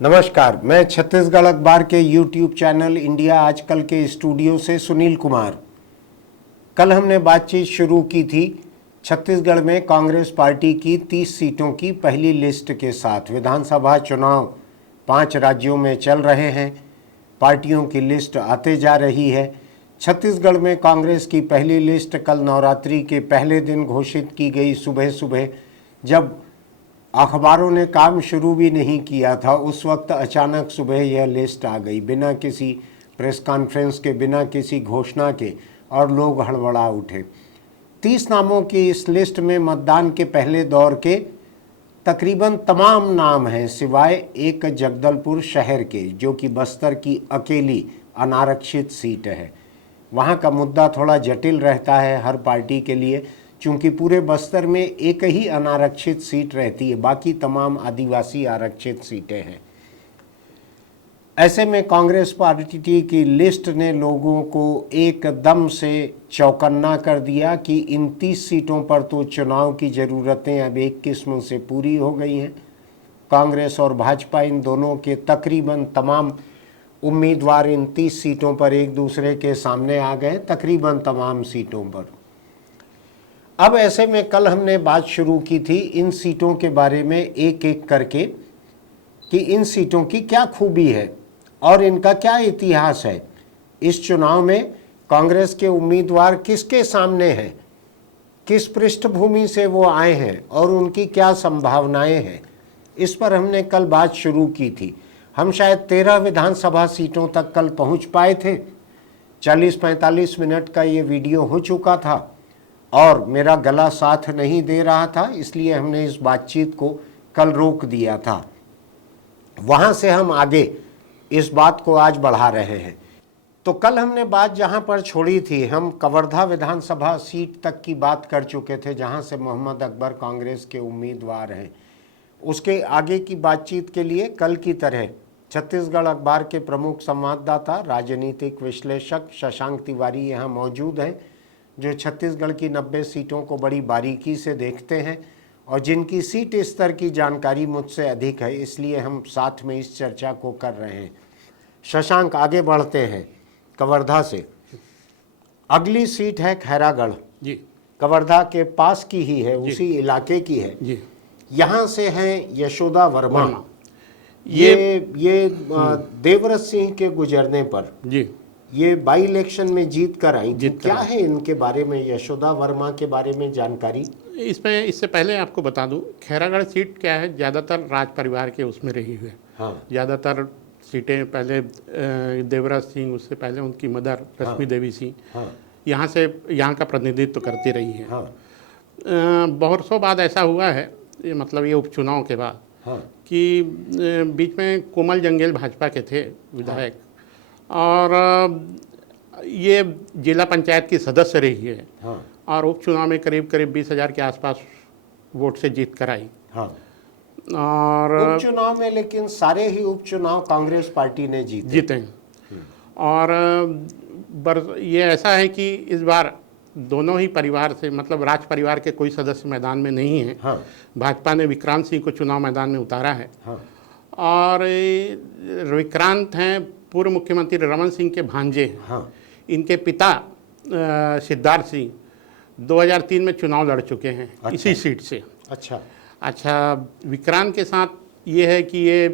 नमस्कार, मैं छत्तीसगढ़ अखबार के YouTube चैनल इंडिया आजकल के स्टूडियो से सुनील कुमार। कल हमने बातचीत शुरू की थी छत्तीसगढ़ में कांग्रेस पार्टी की 30 सीटों की पहली लिस्ट के साथ। विधानसभा चुनाव 5 राज्यों में चल रहे हैं, पार्टियों की लिस्ट आते जा रही है। छत्तीसगढ़ में कांग्रेस की पहली लिस्ट कल नवरात्रि के पहले दिन घोषित की गई। सुबह सुबह जब अखबारों ने काम शुरू भी नहीं किया था, उस वक्त अचानक सुबह यह लिस्ट आ गई, बिना किसी प्रेस कॉन्फ्रेंस के, बिना किसी घोषणा के, और लोग हड़बड़ा उठे। 30 नामों की इस लिस्ट में मतदान के पहले दौर के तकरीबन तमाम नाम हैं, सिवाय एक जगदलपुर शहर के, जो कि बस्तर की अकेली अनारक्षित सीट है। वहाँ का मुद्दा थोड़ा जटिल रहता है हर पार्टी के लिए, चूँकि पूरे बस्तर में एक ही अनारक्षित सीट रहती है, बाकी तमाम आदिवासी आरक्षित सीटें हैं। ऐसे में कांग्रेस पार्टी की लिस्ट ने लोगों को एकदम से चौकन्ना कर दिया कि इन 30 सीटों पर तो चुनाव की ज़रूरतें अब एक किस्म से पूरी हो गई हैं। कांग्रेस और भाजपा इन दोनों के तकरीबन तमाम उम्मीदवार इन 30 सीटों पर एक दूसरे के सामने आ गए, तकरीबन तमाम सीटों पर। अब ऐसे में कल हमने बात शुरू की थी इन सीटों के बारे में एक एक करके कि इन सीटों की क्या खूबी है और इनका क्या इतिहास है। इस चुनाव में कांग्रेस के उम्मीदवार किसके सामने हैं, किस पृष्ठभूमि से वो आए हैं और उनकी क्या संभावनाएं हैं, इस पर हमने कल बात शुरू की थी। हम शायद 13 विधानसभा सीटों तक कल पहुंच पाए थे। 40-45 मिनट का ये वीडियो हो चुका था और मेरा गला साथ नहीं दे रहा था, इसलिए हमने इस बातचीत को कल रोक दिया था। वहाँ से हम आगे इस बात को आज बढ़ा रहे हैं। तो कल हमने बात जहाँ पर छोड़ी थी, हम कवर्धा विधानसभा सीट तक की बात कर चुके थे, जहाँ से मोहम्मद अकबर कांग्रेस के उम्मीदवार हैं। उसके आगे की बातचीत के लिए कल की तरह छत्तीसगढ़ अखबार के प्रमुख संवाददाता, राजनीतिक विश्लेषक शशांक तिवारी यहाँ मौजूद हैं, जो छत्तीसगढ़ की 90 सीटों को बड़ी बारीकी से देखते हैं और जिनकी सीट स्तर की जानकारी मुझसे अधिक है, इसलिए हम साथ में इस चर्चा को कर रहे हैं। शशांक, आगे बढ़ते हैं कवर्धा से। अगली सीट है खैरागढ़ जी, कवर्धा के पास की ही है, उसी इलाके की है जी। यहाँ से हैं यशोदा वर्मा। ये देवव्रत सिंह के गुजरने पर जी ये बाई इलेक्शन में जीत कर आई थी। क्या है इनके बारे में, यशोदा वर्मा के बारे में जानकारी? इससे पहले आपको बता दूं, खैरागढ़ सीट क्या है, ज़्यादातर राज परिवार के उसमें रही हुई है। हाँ। ज़्यादातर सीटें पहले देवव्रत सिंह, उससे पहले उनकी मदर रश्मि देवी सिंह, हाँ, यहाँ का प्रतिनिधित्व करती रही है। हाँ। बरसों बाद ऐसा हुआ है, मतलब ये उपचुनाव के बाद, हाँ, कि बीच में कोमल जंगेल भाजपा के थे विधायक, हाँ, और ये जिला पंचायत की सदस्य रही है। हाँ। और उपचुनाव में करीब 20,000 के आसपास वोट से जीत कर आई। हाँ। और उपचुनाव में लेकिन सारे ही उपचुनाव कांग्रेस पार्टी ने जीते हैं। और ये ऐसा है कि इस बार दोनों ही परिवार से, मतलब राज परिवार के कोई सदस्य मैदान में नहीं है। हाँ। भाजपा ने विक्रांत सिंह को चुनाव मैदान में उतारा है। हाँ। और विक्रांत हैं पूर्व मुख्यमंत्री रमन सिंह के भांजे। हाँ। इनके पिता सिद्धार्थ सिंह 2003 में चुनाव लड़ चुके हैं। अच्छा। इसी सीट से। अच्छा, विक्रांत के साथ ये है कि ये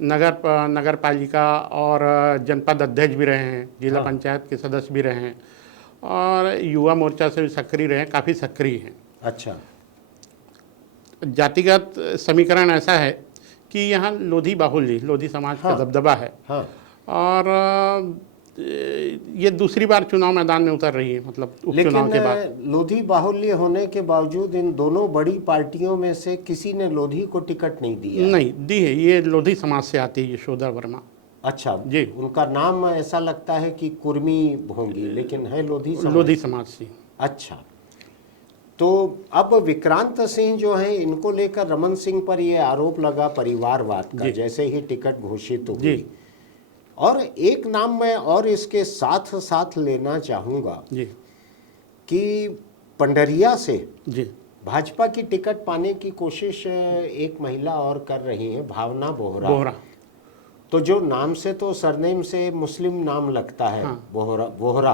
नगर पालिका और जनपद अध्यक्ष भी रहे हैं, जिला पंचायत के सदस्य भी रहे हैं और युवा मोर्चा से भी सक्रिय रहे हैं, काफ़ी सक्रिय हैं। अच्छा, जातिगत समीकरण ऐसा है कि यहाँ लोधी बाहुल्य, लोधी समाज का दबदबा है। हाँ। और ये दूसरी बार चुनाव मैदान में उतर रही है, मतलब उपचुनाव के बाद। लोधी बाहुल्य होने के बावजूद इन दोनों बड़ी पार्टियों में से किसी ने लोधी को टिकट नहीं दिया। नहीं दी है, ये लोधी समाज से आती है यशोदा वर्मा। अच्छा जी, उनका नाम ऐसा लगता है कि कुर्मी होंगी, लेकिन है लोधी समाज से। अच्छा, तो अब विक्रांत सिंह जो हैं, इनको लेकर रमन सिंह पर ये आरोप लगा परिवारवाद का, जैसे ही टिकट घोषित हुई। और एक नाम मैं और इसके साथ साथ लेना चाहूँगा कि पंडरिया से भाजपा की टिकट पाने की कोशिश एक महिला और कर रही है, भावना बोहरा। बोहरा। तो जो नाम से तो सरनेम से मुस्लिम नाम लगता है। हाँ। बोहरा बोहरा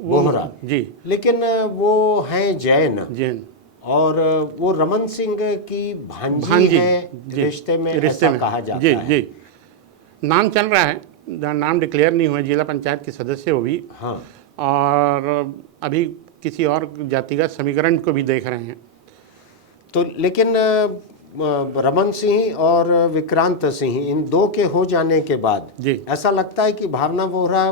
बोहरा जी। लेकिन वो हैं जैन, जैन, और वो रमन सिंह की भांजी भांजी है, जी, रिश्ते में ऐसा कहा जाता जी, है। जी। नाम चल रहा है, नाम डिक्लेयर नहीं हुआ, जिला पंचायत की सदस्य हो भी। हाँ। और अभी किसी और जातिगत समीकरण को भी देख रहे हैं। तो लेकिन रमन सिंह और विक्रांत सिंह, इन दो के हो जाने के बाद जी। ऐसा लगता है कि भावना बोहरा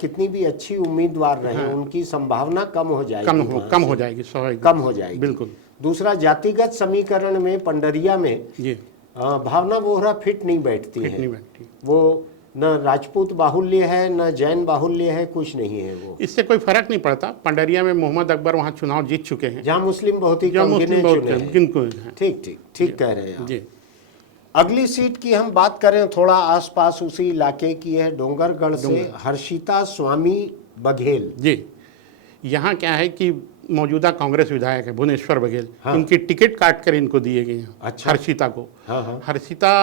कितनी भी अच्छी उम्मीदवार रहे, हाँ। उनकी संभावना कम हो जाएगी, कम हो जाएगी, स्वाभाविक कम हो जाएगी। बिल्कुल। दूसरा, जातिगत समीकरण में पंडरिया में जी, भावना बोहरा फिट नहीं बैठती फिट है। नहीं बैठती। वो न राजपूत बाहुल्य है, न जैन बाहुल्य है, कुछ नहीं है वो। इससे कोई फर्क नहीं पड़ता। पंडरिया में मोहम्मद अकबर वहाँ चुनाव जीत चुके हैं, जहाँ मुस्लिम बहुत ही जहाँ कम मुस्लिम गिने बहुत चुने हैं। गिनको हैं। ठीक कह रहे हैं आप। जी। अगली सीट की हम बात करें, थोड़ा आसपास उसी इलाके की है, डोंगरगढ़ से हर्षिता स्वामी बघेल। जी, यहाँ क्या है कि मौजूदा कांग्रेस विधायक है भुवनेश्वर बघेल, हाँ। इनकी टिकट काट कर इनको दिए गए हैं। अच्छा। हर्षिता को। हाँ। हर्षिता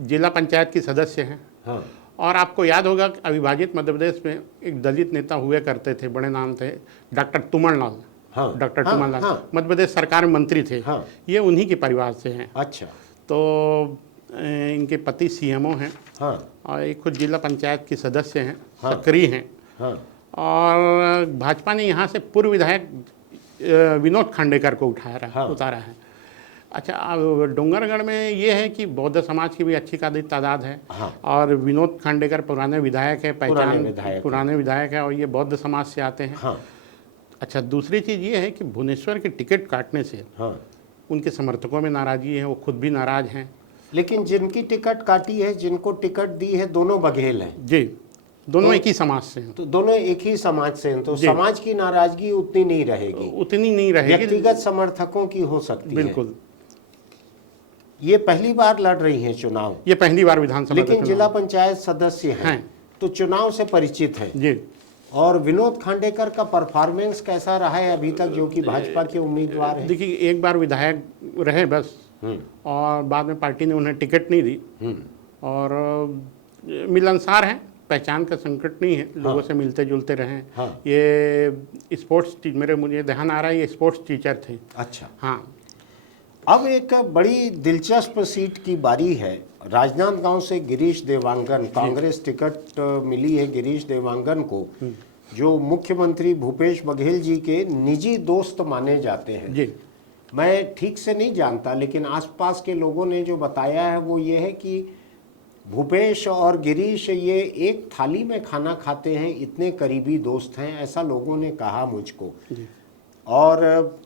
जिला पंचायत की सदस्य हैं। हाँ। और आपको याद होगा कि अविभाजित मध्य प्रदेश में एक दलित नेता हुए करते थे, बड़े नाम थे, डॉक्टर तुमनलाल। हाँ। डॉक्टर हाँ, तुमनलाल हाँ। मध्य प्रदेश सरकार में मंत्री थे। हाँ। ये उन्हीं के परिवार से हैं। अच्छा। तो इनके पति सीएमओ हैं। हाँ। और एक खुद जिला पंचायत की सदस्य हैं। हाँ। सक्रिय हैं। हाँ। और भाजपा ने यहाँ से पूर्व विधायक विनोद खांडेकर को उतारा है। अच्छा, अब डोंगरगढ़ में ये है कि बौद्ध समाज की भी अच्छी खासी तादाद है। हाँ। और विनोद खांडेकर पुराने विधायक है, पुराने विधायक है, और ये बौद्ध समाज से आते हैं। हाँ। अच्छा, दूसरी चीज़ ये है कि भुवनेश्वर की टिकट काटने से हाँ। उनके समर्थकों में नाराज़गी है, वो खुद भी नाराज़ हैं। लेकिन जिनकी टिकट काटी है, जिनको टिकट दी है, दोनों बघेल हैं। जी, दोनों एक ही समाज से हैं। तो दोनों एक ही समाज से हैं, तो समाज की नाराजगी उतनी नहीं रहेगी, व्यक्तिगत समर्थकों की हो सकती है। बिल्कुल। ये पहली बार लड़ रही हैं चुनाव, ये पहली बार विधानसभा, लेकिन जिला पंचायत सदस्य हैं, तो चुनाव से परिचित हैं जी। और विनोद खांडेकर का परफॉर्मेंस कैसा रहा है अभी तक, जो कि भाजपा के उम्मीदवार हैं? देखिए, एक बार विधायक रहे बस, और बाद में पार्टी ने उन्हें टिकट नहीं दी। और मिलनसार हैं, पहचान का संकट नहीं है, लोगों से मिलते जुलते रहे। ये स्पोर्ट्स, मुझे ध्यान आ रहा है, ये स्पोर्ट्स टीचर थे। अच्छा। हाँ। अब एक बड़ी दिलचस्प सीट की बारी है, राजनांदगांव से गिरीश देवांगन, कांग्रेस टिकट मिली है गिरीश देवांगन को, जो मुख्यमंत्री भूपेश बघेल जी के निजी दोस्त माने जाते हैं। जी। मैं ठीक से नहीं जानता, लेकिन आसपास के लोगों ने जो बताया है वो ये है कि भूपेश और गिरीश ये एक थाली में खाना खाते हैं, इतने करीबी दोस्त हैं, ऐसा लोगों ने कहा मुझको। और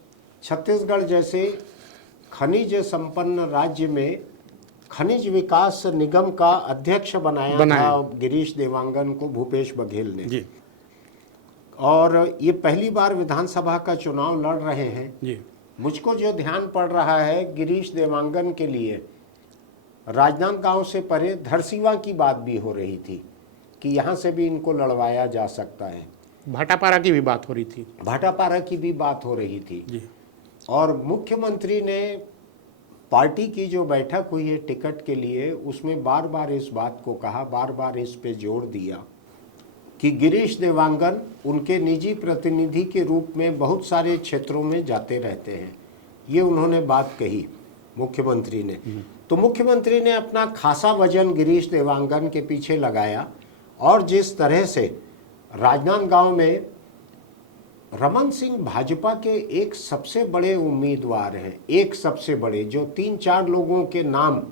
छत्तीसगढ़ जैसे खनिज संपन्न राज्य में खनिज विकास निगम का अध्यक्ष बनाया था गिरीश देवांगन को भूपेश बघेल ने। जी। और ये पहली बार विधानसभा का चुनाव लड़ रहे हैं। जी। मुझको जो ध्यान पड़ रहा है, गिरीश देवांगन के लिए राजनांदगांव से परे धरसीवा की बात भी हो रही थी कि यहाँ से भी इनको लड़वाया जा सकता है। भाटापारा की भी बात हो रही थी। भाटापारा की भी बात हो रही थी। जी। और मुख्यमंत्री ने पार्टी की जो बैठक हुई है टिकट के लिए, उसमें बार बार इस बात को कहा, बार बार इस पे जोर दिया कि गिरीश देवांगन उनके निजी प्रतिनिधि के रूप में बहुत सारे क्षेत्रों में जाते रहते हैं। ये उन्होंने बात कही मुख्यमंत्री ने। तो मुख्यमंत्री ने अपना खासा वजन गिरीश देवांगन के पीछे लगाया, और जिस तरह से राजनांदगांव में रमन सिंह भाजपा के एक सबसे बड़े उम्मीदवार हैं, एक सबसे बड़े, जो 3-4 लोगों के नाम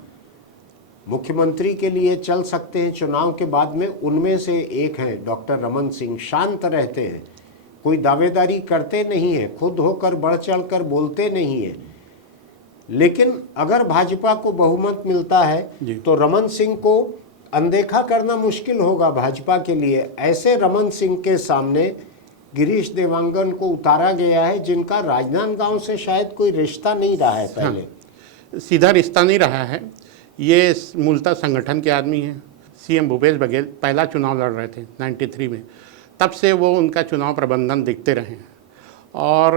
मुख्यमंत्री के लिए चल सकते हैं चुनाव के बाद में, उनमें से एक हैं डॉक्टर रमन सिंह। शांत रहते हैं, कोई दावेदारी करते नहीं है, खुद होकर बढ़ चढ़ कर बोलते नहीं है, लेकिन अगर भाजपा को बहुमत मिलता है तो रमन सिंह को अनदेखा करना मुश्किल होगा भाजपा के लिए। ऐसे रमन सिंह के सामने गिरीश देवांगन को उतारा गया है, जिनका राजनांदगांव से शायद कोई रिश्ता नहीं रहा है पहले। हाँ, सीधा रिश्ता नहीं रहा है। ये मूलतः संगठन के आदमी हैं। सीएम भूपेश बघेल पहला चुनाव लड़ रहे थे 93 में, तब से वो उनका चुनाव प्रबंधन देखते रहे हैं। और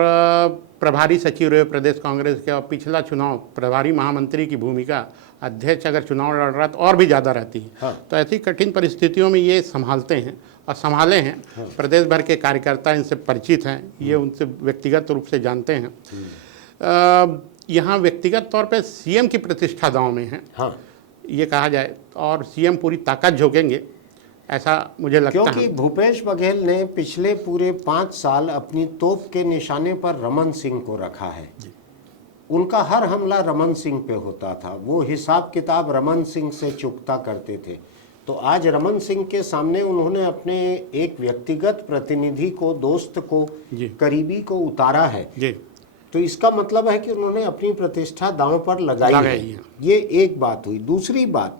प्रभारी सचिव रहे प्रदेश कांग्रेस के, और पिछला चुनाव प्रभारी महामंत्री की भूमिका अध्यक्ष अगर चुनाव लड़ रहा तो और भी ज़्यादा रहती है। हाँ। तो ऐसी कठिन परिस्थितियों में ये संभालते हैं और संभाले हैं। हाँ। प्रदेश भर के कार्यकर्ता इनसे परिचित हैं, ये उनसे व्यक्तिगत रूप से जानते हैं। यहाँ व्यक्तिगत तौर पे सीएम की प्रतिष्ठा दांव में है। हाँ। ये कहा जाए, और सीएम पूरी ताकत झोंकेंगे ऐसा मुझे लगता है। क्योंकि भूपेश बघेल ने पिछले पूरे 5 साल अपनी तोप के निशाने पर रमन सिंह को रखा है। उनका हर हमला रमन सिंह पे होता था, वो हिसाब किताब रमन सिंह से चुकता करते थे। तो आज रमन सिंह के सामने उन्होंने अपने एक व्यक्तिगत प्रतिनिधि को, दोस्त को, करीबी को उतारा है जी। तो इसका मतलब है कि उन्होंने अपनी प्रतिष्ठा दांव पर लगाई है। ये एक बात हुई। दूसरी बात,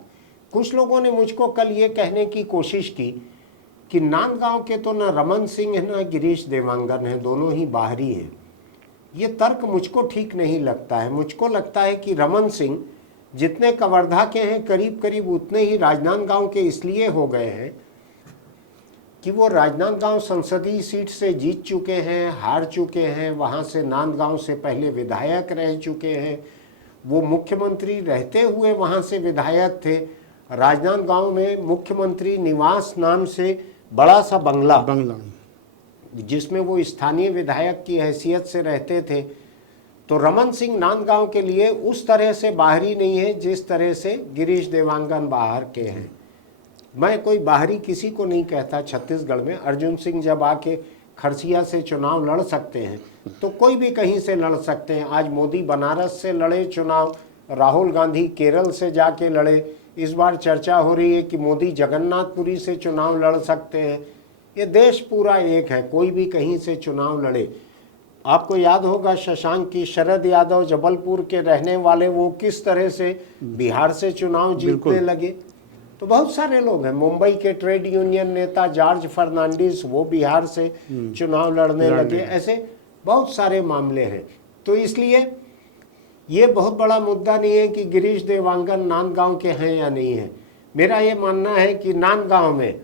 कुछ लोगों ने मुझको कल ये कहने की कोशिश की कि नांदगांव के तो न रमन सिंह है न गिरीश देवांगन है, दोनों ही बाहरी हैं। ये तर्क मुझको ठीक नहीं लगता है। मुझको लगता है कि रमन सिंह जितने कवर्धा के हैं करीब करीब उतने ही राजनांदगांव के इसलिए हो गए हैं कि वो राजनांदगांव संसदीय सीट से जीत चुके हैं, हार चुके हैं, वहाँ से नांदगांव से पहले विधायक रह चुके हैं, वो मुख्यमंत्री रहते हुए वहाँ से विधायक थे। राजनांदगांव में मुख्यमंत्री निवास नाम से बड़ा सा बंगला जिसमें वो स्थानीय विधायक की हैसियत से रहते थे। तो रमन सिंह नांदगांव के लिए उस तरह से बाहरी नहीं है जिस तरह से गिरीश देवांगन बाहर के हैं। मैं कोई बाहरी किसी को नहीं कहता। छत्तीसगढ़ में अर्जुन सिंह जब आके खरसिया से चुनाव लड़ सकते हैं तो कोई भी कहीं से लड़ सकते हैं। आज मोदी बनारस से लड़े चुनाव, राहुल गांधी केरल से जाके लड़े। इस बार चर्चा हो रही है कि मोदी जगन्नाथपुरी से चुनाव लड़ सकते हैं। ये देश पूरा एक है, कोई भी कहीं से चुनाव लड़े। आपको याद होगा शशांक की शरद यादव जबलपुर के रहने वाले, वो किस तरह से बिहार से चुनाव जीतने लगे। तो बहुत सारे लोग हैं। मुंबई के ट्रेड यूनियन नेता जॉर्ज फर्नांडिस, वो बिहार से चुनाव लड़ने लगे। ऐसे बहुत सारे मामले हैं। तो इसलिए ये बहुत बड़ा मुद्दा नहीं है कि गिरीश देवांगन नांदगांव के हैं या नहीं है। मेरा ये मानना है कि नांदगांव में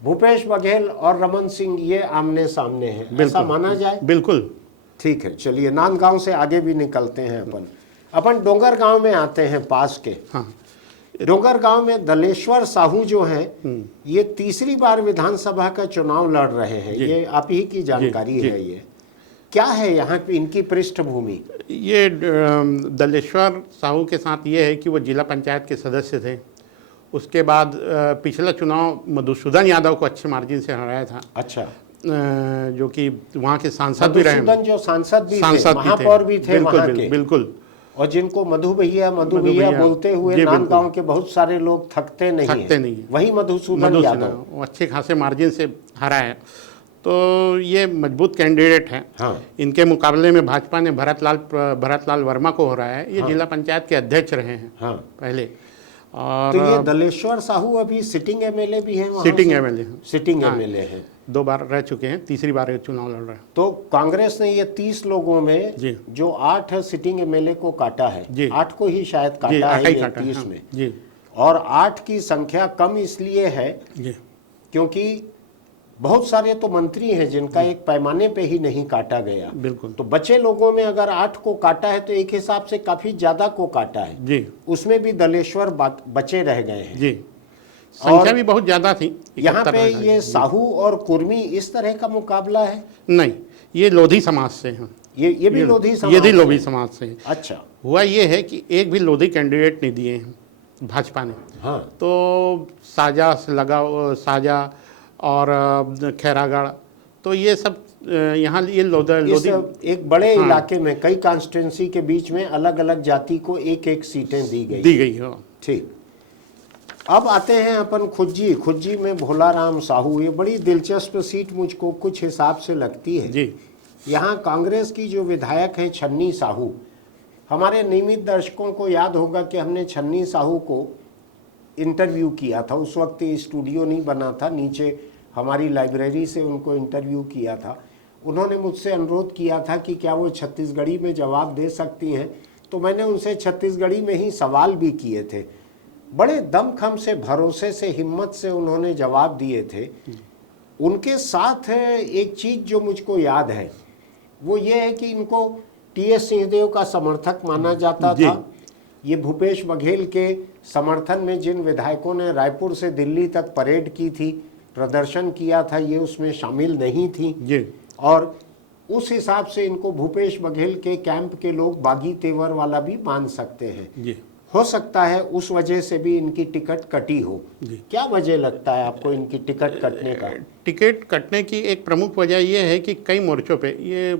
भूपेश बघेल और रमन सिंह ये आमने सामने हैं, ऐसा माना जाए। बिल्कुल ठीक है, चलिए नांदगांव से आगे भी निकलते हैं। अपन डोंगरगांव में आते हैं पास के। हाँ। डोंगरगांव में दलेश्वर साहू जो हैं, ये तीसरी बार विधानसभा का चुनाव लड़ रहे हैं। ये आप ही की जानकारी है। ये क्या है यहाँ पे इनकी पृष्ठभूमि? ये दलेश्वर साहू के साथ ये है कि वो जिला पंचायत के सदस्य थे। उसके बाद पिछला चुनाव मधुसूदन यादव को अच्छे मार्जिन से हराया था। अच्छा। जो कि वहाँ के सांसद भी रहे। मधुसूदन जो सांसद भी थे, महापौर भी थे वहाँ के। बिल्कुल। और जिनको मधु भैया बोलते हुए नांदगांव के बहुत सारे लोग थकते नहीं। वही मधुसूदन यादव अच्छे खासे मार्जिन से हरा है। तो ये मजबूत कैंडिडेट हैं। हाँ। इनके मुकाबले में भाजपा ने भरतलाल वर्मा को हो रहा है। ये जिला पंचायत के अध्यक्ष रहे हैं। हाँ। पहले। और तो ये दलेश्वर साहू अभी सिटिंग एमएलए भी हैं। Sitting MLA. सिटिंग एमएलए हैं। 2 बार रह चुके हैं, तीसरी बार ये चुनाव लड़ रहे हैं। तो कांग्रेस ने ये 30 लोगों में जो 8 सिटिंग एमएलए को काटा है, 8 को ही शायद काटा है ये 30 में जी। और 8 की संख्या कम इसलिए है क्योंकि बहुत सारे तो मंत्री हैं जिनका एक पैमाने पे ही नहीं काटा गया। बिल्कुल। तो बचे लोगों में अगर 8 को काटा है तो एक हिसाब से काफी ज्यादा को काटा है जी। उसमें भी दलेश्वर बचे रह गए हैं जी। संख्या भी बहुत ज्यादा थी। यहाँ पे ये साहू और कुर्मी इस तरह का मुकाबला है? नहीं, ये लोधी समाज से हैं। ये भी लोधी समाज? ये भी लोधी समाज से हैं। अच्छा। हुआ ये है कि एक भी लोधी कैंडिडेट नहीं दिए हैं भाजपा ने। हाँ। तो साजा से लगा, साजा और खैरागढ़, तो ये सब यहाँ ये लोधी एक बड़े इलाके में कई कॉन्स्टिट्यूंसी के बीच में अलग अलग जाति को एक सीटें दी गई है। ठीक। अब आते हैं अपन खुज्जी में भोलाराम साहू। ये बड़ी दिलचस्प सीट मुझको कुछ हिसाब से लगती है जी। यहाँ कांग्रेस की जो विधायक हैं छन्नी साहू, हमारे नियमित दर्शकों को याद होगा कि हमने छन्नी साहू को इंटरव्यू किया था। उस वक्त स्टूडियो नहीं बना था, नीचे हमारी लाइब्रेरी से उनको इंटरव्यू किया था। उन्होंने मुझसे अनुरोध किया था कि क्या वो छत्तीसगढ़ी में जवाब दे सकती हैं, तो मैंने उनसे छत्तीसगढ़ी में ही सवाल भी किए थे। बड़े दमखम से, भरोसे से, हिम्मत से उन्होंने जवाब दिए थे। उनके साथ एक चीज़ जो मुझको याद है वो ये है कि इनको टीएस सिंहदेव का समर्थक माना जाता था। ये भूपेश बघेल के समर्थन में जिन विधायकों ने रायपुर से दिल्ली तक परेड की थी, प्रदर्शन किया था, ये उसमें शामिल नहीं थी। और उस हिसाब से इनको भूपेश बघेल के कैंप के लोग बागी तेवर वाला भी मान सकते हैं। हो सकता है उस वजह से भी इनकी टिकट कटी हो। क्या वजह लगता है आपको इनकी टिकट कटने का? टिकट कटने की एक प्रमुख वजह यह है कि कई मोर्चों पे ये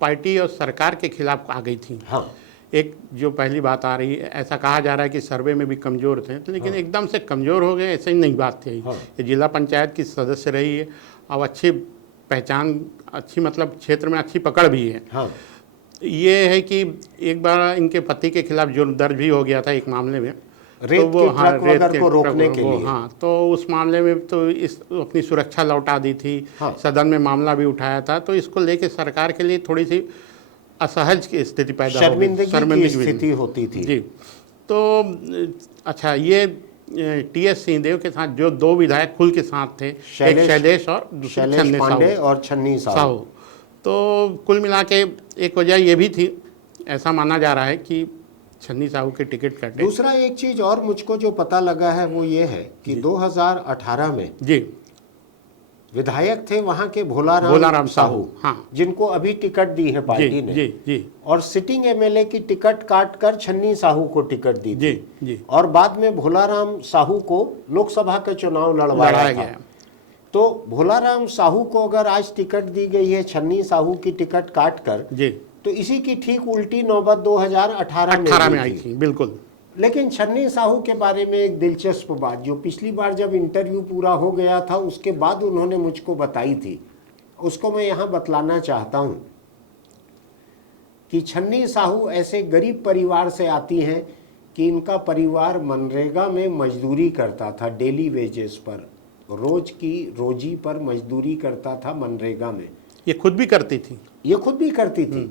पार्टी और सरकार के खिलाफ आ गई थी। हाँ। एक जो पहली बात आ रही है, ऐसा कहा जा रहा है कि सर्वे में भी कमज़ोर थे, लेकिन एकदम से कमज़ोर हो गए ऐसे ही नहीं बात थी। ये जिला पंचायत की सदस्य रही है, अब अच्छी पहचान, अच्छी मतलब क्षेत्र में अच्छी पकड़ भी है। ये है कि एक बार इनके पति के खिलाफ जुर्म दर्ज भी हो गया था एक मामले में, रेत तो वो के ट्रक को रोकने के लिए। तो उस मामले में तो इस अपनी सुरक्षा लौटा दी थी। सदन में मामला भी उठाया था, तो इसको लेके सरकार के लिए थोड़ी सी असहज की स्थिति पैदा हो गई, शर्मिंदगी की स्थिति होती थी। जी। तो अच्छा, ये टीएस सिंहदेव के साथ जो दो विधायक खुल के साथ थे, एक शैलेश और शैलेश पांडे और छन्नी साहू, तो कुल मिला के एक वजह ये भी थी, ऐसा माना जा रहा है कि छन्नी साहू के टिकट कटे। दूसरा एक चीज और मुझको जो पता लगा है वो ये है कि 2018 में विधायक थे वहां के भोलाराम साहू, जिनको अभी टिकट दी है पार्टी ने, और सिटिंग एमएलए की टिकट काट कर छन्नी साहू को टिकट दी थी। और बाद में भोलाराम साहू को लोकसभा का चुनाव लड़वाया गया। तो भोलाराम साहू को अगर आज टिकट दी गई है छन्नी साहू की टिकट काट कर, तो इसी की ठीक उल्टी नौबत 2018 में आई थी। बिल्कुल। लेकिन छन्नी साहू के बारे में एक दिलचस्प बात, जो पिछली बार जब इंटरव्यू पूरा हो गया था उसके बाद उन्होंने मुझको बताई थी, उसको मैं यहाँ बतलाना चाहता हूँ कि छन्नी साहू ऐसे गरीब परिवार से आती हैं कि इनका परिवार मनरेगा में मजदूरी करता था, डेली वेजेस पर, रोज की रोजी पर मजदूरी करता था मनरेगा में। ये खुद भी करती थी? ये खुद भी करती थी,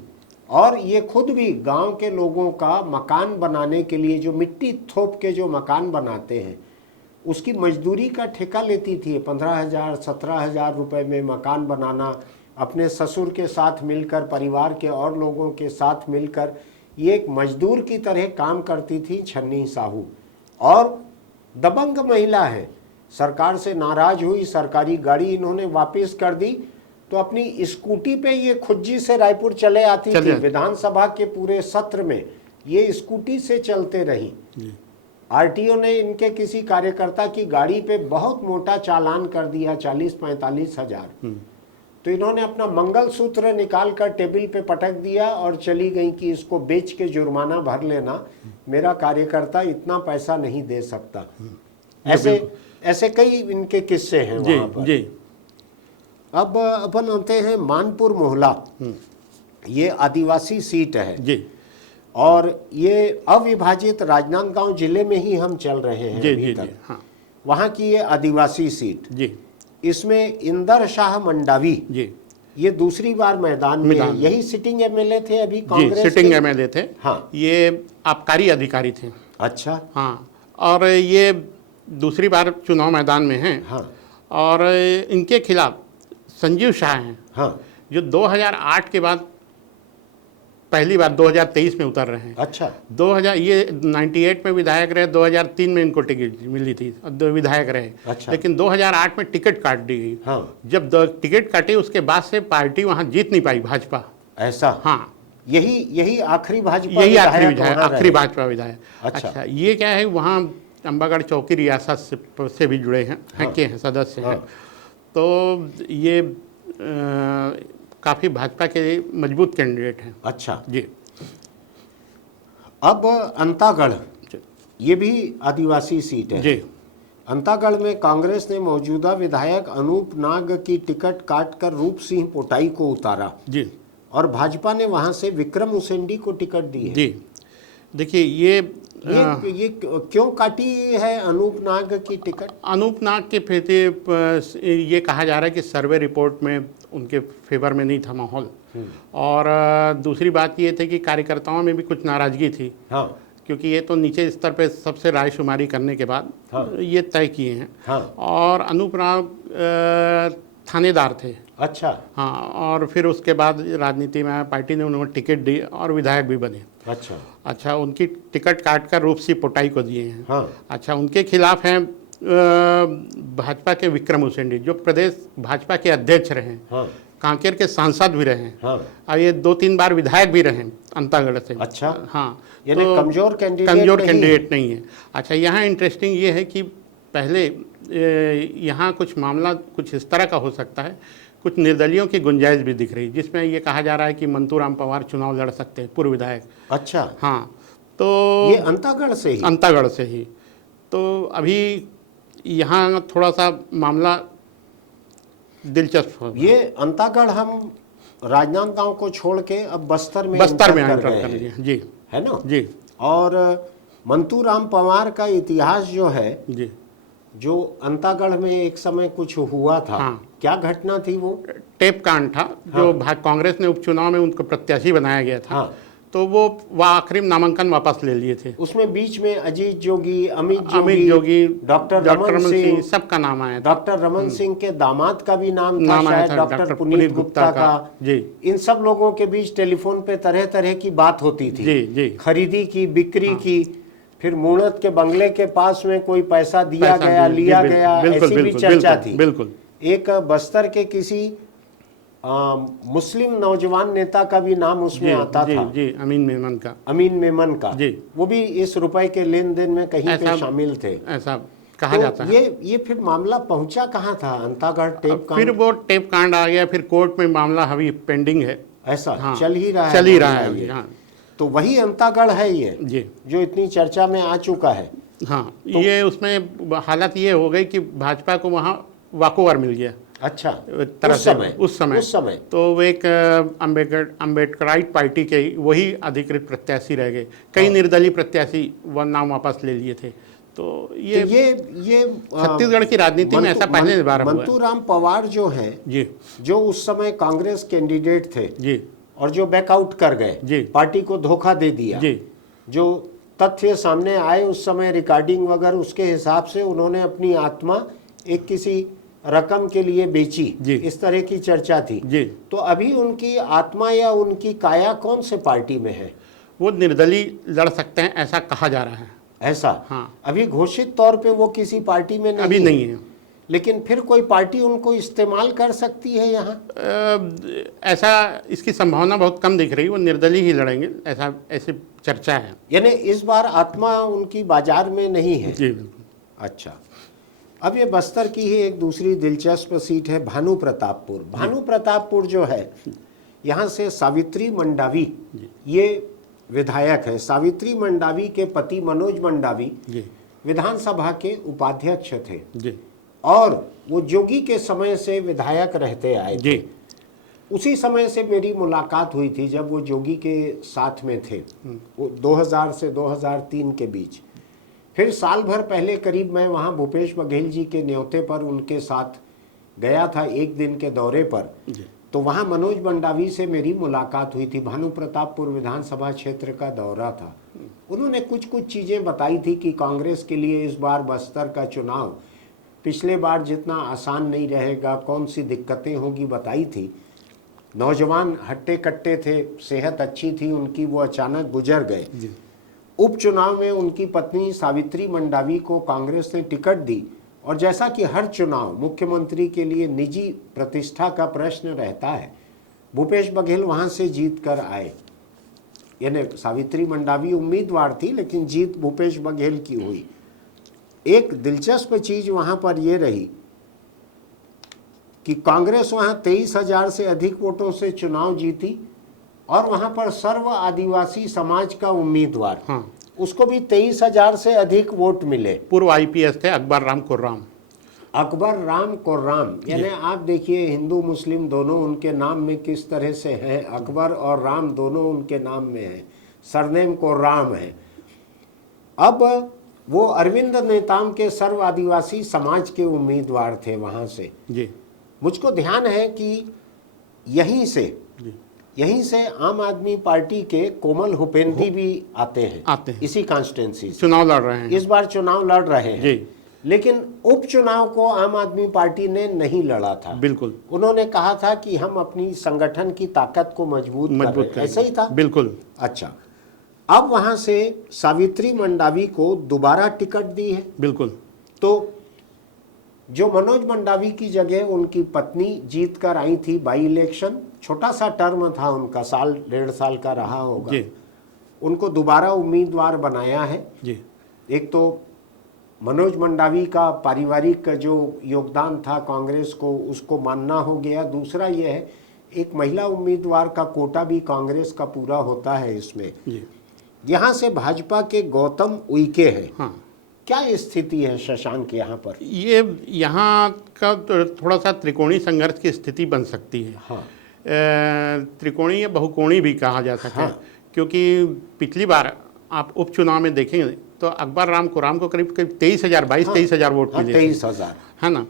और ये खुद भी गांव के लोगों का मकान बनाने के लिए, जो मिट्टी थोप के जो मकान बनाते हैं, उसकी मजदूरी का ठेका लेती थी। 15,000 17,000 रुपये में मकान बनाना, अपने ससुर के साथ मिलकर, परिवार के और लोगों के साथ मिलकर ये एक मजदूर की तरह काम करती थी छन्नी साहू। और दबंग महिला है, सरकार से नाराज हुई, सरकारी गाड़ी इन्होंने वापस कर दी, तो अपनी स्कूटी पे ये खुज्जी से रायपुर चले आती थी। विधानसभा के पूरे सत्र में ये स्कूटी से चलते रही। आरटीओ ने इनके किसी कार्यकर्ता की गाड़ी पे बहुत मोटा चालान कर दिया, 40-45 हजार। तो इन्होंने अपना मंगलसूत्र निकाल कर टेबल पे पटक दिया और चली गई कि इसको बेच के जुर्माना भर लेना, मेरा कार्यकर्ता इतना पैसा नहीं दे सकता। ऐसे कई इनके किस्से हैं वहां पर। अब अपन आते हैं मानपुर मोहला, ये आदिवासी सीट है और ये अविभाजित राजनांदगांव जिले में ही हम चल रहे हैं अभी तक। वहाँ की ये आदिवासी सीट, इसमें इंदर शाह मंडावी ये दूसरी बार मैदान में है। यही सिटिंग एमएलए थे अभी कांग्रेस सिटिंग एमएलए थे। हाँ, ये आबकारी अधिकारी थे। अच्छा। हाँ, और ये दूसरी बार चुनाव मैदान में हैं। हाँ, और इनके खिलाफ संजीव शाह हैं। हाँ, जो 2008 के बाद पहली बार 2023 में उतर रहे हैं। अच्छा। 2000 ये 98 में विधायक रहे, 2003 में इनको टिकट मिली थी, विधायक रहे। अच्छा। लेकिन 2008 में टिकट काट दी गई। हाँ। जब टिकट काटी उसके बाद से पार्टी वहां जीत नहीं पाई, भाजपा। ऐसा? हाँ, यही आखिरी भाजपा आखिरी भाजपा विधायक। अच्छा। ये क्या है, वहाँ अम्बागढ़ चौकी रियासत से भी जुड़े हैं, हैं सदस्य हैं। तो ये काफ़ी भाजपा के मजबूत कैंडिडेट हैं। अच्छा जी। अब अंतागढ़, ये भी आदिवासी सीट है जी। अंतागढ़ में कांग्रेस ने मौजूदा विधायक अनूप नाग की टिकट काटकर रूप सिंह पोटाई को उतारा जी, और भाजपा ने वहां से विक्रम उसेंडी को टिकट दी है। जी। देखिए ये क्यों काटी है अनूप नाग की टिकट? अनूप नाग के प्रति ये कहा जा रहा है कि सर्वे रिपोर्ट में उनके फेवर में नहीं था माहौल, और दूसरी बात ये थी कि कार्यकर्ताओं में भी कुछ नाराजगी थी। हाँ, क्योंकि ये तो नीचे स्तर पे सबसे रायशुमारी करने के बाद ये तय किए हैं। हाँ। और अनूप नाग थानेदार थे। अच्छा। हाँ, और फिर उसके बाद राजनीति में आए, पार्टी ने उन्हें टिकट दी और विधायक भी बने। अच्छा। अच्छा, उनकी टिकट काट कर रूपसी पोटाई को दिए हैं। हाँ। अच्छा, उनके खिलाफ हैं भाजपा के विक्रम उसेंडी, जो प्रदेश भाजपा के अध्यक्ष रहे, हाँ। कांकेर के सांसद भी रहे, हाँ। और ये 2-3 बार विधायक भी रहे अंतागढ़ से। अच्छा। हाँ, यानी कमजोर कैंडिडेट नहीं है। अच्छा, यहाँ इंटरेस्टिंग ये है कि पहले यहाँ कुछ मामला कुछ इस तरह का हो सकता है, कुछ निर्दलियों की गुंजाइश भी दिख रही, जिसमें ये कहा जा रहा है कि मंतूराम पवार चुनाव लड़ सकते हैं, पूर्व विधायक। अच्छा। हाँ, तो ये अंतागढ़ से ही? अंतागढ़ से ही। तो अभी यहाँ थोड़ा सा मामला दिलचस्प हो। ये अंतागढ़ हम राजनांदगांव को छोड़ के अब बस्तर में एंटर कर गए लिए, जी, है ना जी। और मंतूराम पवार का इतिहास जो है, जी, जो अंतागढ़ में एक समय कुछ हुआ था। हाँ। क्या घटना थी वो? टेप कांड था, जो कांग्रेस ने उपचुनाव में उनको प्रत्याशी बनाया गया था। हाँ। तो वो आखिरी नामांकन वापस ले लिए थे। उसमें बीच में अजीत जोगी, अमित जोगी, डॉक्टर रमन सिंह, सबका नाम आया था। डॉक्टर रमन सिंह के दामाद का भी नाम था शायद, डॉक्टर पुनीत गुप्ता का। जी। इन सब लोगों के बीच टेलीफोन पे तरह तरह की बात होती थी। जी, जी। खरीदी की, बिक्री की, फिर मुणत के बंगले के पास में कोई पैसा दिया गया, लिया गया, ऐसी भी चर्चा थी। बिल्कुल। एक बस्तर के किसी मुस्लिम नौजवान नेता का भी नाम उसमें आता था। जी, अमीन मेमन का। जी। वो भी इस रुपए के लेन देन में कहीं पे शामिल थे, ऐसा कहा जाता है। ये फिर मामला पहुंचा कहाँ था? अंतागढ़ टेप कांड। फिर वो टेप कांड आ गया, फिर कोर्ट में मामला अभी पेंडिंग है। ऐसा? हाँ, चल ही रहा है अभी। हाँ, तो वही अंतागढ़ है ये जी, जो इतनी चर्चा में आ चुका है। हाँ, तो ये उसमें हालत ये हो गई कि भाजपा को वहाँ वाकोवर मिल गया। अच्छा। तरह उस समय तो वो एक अम्बेडकराइट पार्टी के वही अधिकृत प्रत्याशी रह गए। कई निर्दलीय प्रत्याशी वो नाम वापस ले लिए थे। तो ये छत्तीसगढ़ की राजनीति में ऐसा पहले बार हुआ। मंतूराम पवार जो है जी, जो उस समय कांग्रेस कैंडिडेट थे जी, और जो बैकआउट कर गए, जी, पार्टी को धोखा दे दिया, जी, जो तथ्य सामने आए उस समय रिकॉर्डिंग वगैरह, उसके हिसाब से उन्होंने अपनी आत्मा एक किसी रकम के लिए बेची, इस तरह की चर्चा थी। जी। तो अभी उनकी आत्मा या उनकी काया कौन से पार्टी में है? वो निर्दलीय लड़ सकते हैं ऐसा कहा जा रहा है। ऐसा? हाँ। अभी घोषित तौर पे वो किसी पार्टी में अभी नहीं है, लेकिन फिर कोई पार्टी उनको इस्तेमाल कर सकती है यहाँ? ऐसा इसकी संभावना बहुत कम दिख रही है। वो निर्दलीय ही लड़ेंगे, ऐसी चर्चा है। यानी इस बार आत्मा उनकी बाजार में नहीं है। जी, बिल्कुल। अच्छा, अब ये बस्तर की ही एक दूसरी दिलचस्प सीट है भानु प्रतापपुर। भानु प्रतापपुर जो है, यहाँ से सावित्री मंडावी ये विधायक है। सावित्री मंडावी के पति मनोज मंडावी विधानसभा के उपाध्यक्ष थे जी, और वो जोगी के समय से विधायक रहते आए थे। उसी समय से मेरी मुलाकात हुई थी जब वो जोगी के साथ में थे, वो 2000 से 2003 के बीच। फिर साल भर पहले करीब मैं वहाँ भूपेश बघेल जी के न्योते पर उनके साथ गया था एक दिन के दौरे पर। तो वहाँ मनोज मंडावी से मेरी मुलाकात हुई थी। भानु प्रतापपुर विधानसभा क्षेत्र का दौरा था। उन्होंने कुछ चीज़ें बताई थी कि कांग्रेस के लिए इस बार बस्तर का चुनाव पिछले बार जितना आसान नहीं रहेगा, कौन सी दिक्कतें होगी बताई थी। नौजवान हट्टे कट्टे थे, सेहत अच्छी थी उनकी, वो अचानक गुजर गए। उपचुनाव में उनकी पत्नी सावित्री मंडावी को कांग्रेस ने टिकट दी, और जैसा कि हर चुनाव मुख्यमंत्री के लिए निजी प्रतिष्ठा का प्रश्न रहता है, भूपेश बघेल वहां से जीत कर आए। यानी सावित्री मंडावी उम्मीदवार थी, लेकिन जीत भूपेश बघेल की हुई। एक दिलचस्प चीज वहां पर यह रही कि कांग्रेस वहां 23,000 से अधिक वोटों से चुनाव जीती, और वहां पर सर्व आदिवासी समाज का उम्मीदवार, उसको भी 23,000 से अधिक वोट मिले। पूर्व आईपीएस थे अकबर राम कुर्राम। यानी आप देखिए हिंदू मुस्लिम दोनों उनके नाम में किस तरह से है, अकबर और राम दोनों उनके नाम में है, सरनेम कुर्राम है। अब वो अरविंद नेताम के सर्व आदिवासी समाज के उम्मीदवार थे वहां से जी। मुझको ध्यान है कि यहीं से आम आदमी पार्टी के कोमल हुपेंदी भी आते हैं इसी कॉन्स्टिट्यूंसी से चुनाव लड़ रहे हैं, इस बार चुनाव लड़ रहे हैं जी। लेकिन उपचुनाव को आम आदमी पार्टी ने नहीं लड़ा था। बिल्कुल, उन्होंने कहा था कि हम अपनी संगठन की ताकत को मजबूत कर रहे हैं। ऐसा ही था। बिल्कुल। अच्छा, अब वहां से सावित्री मंडावी को दोबारा टिकट दी है। बिल्कुल। तो जो मनोज मंडावी की जगह उनकी पत्नी जीत कर आई थी बाई इलेक्शन, छोटा सा टर्म था उनका, साल 1.5 साल का रहा होगा जी। उनको दोबारा उम्मीदवार बनाया है जी। एक तो मनोज मंडावी का पारिवारिक जो योगदान था कांग्रेस को, उसको मानना हो गया। दूसरा यह है, एक महिला उम्मीदवार का कोटा भी कांग्रेस का पूरा होता है इसमें। यहाँ से भाजपा के गौतम उइके हैं। हाँ, क्या स्थिति है शशांक यहाँ पर? ये यहाँ का थोड़ा सा त्रिकोणी संघर्ष की स्थिति बन सकती है। हाँ। त्रिकोणी या बहुकोणी भी कहा जा सकता है। हाँ। क्योंकि पिछली बार आप उपचुनाव में देखेंगे तो अकबर राम खुराम को करीब 23,000 वोट मिले। 23,000 है ना।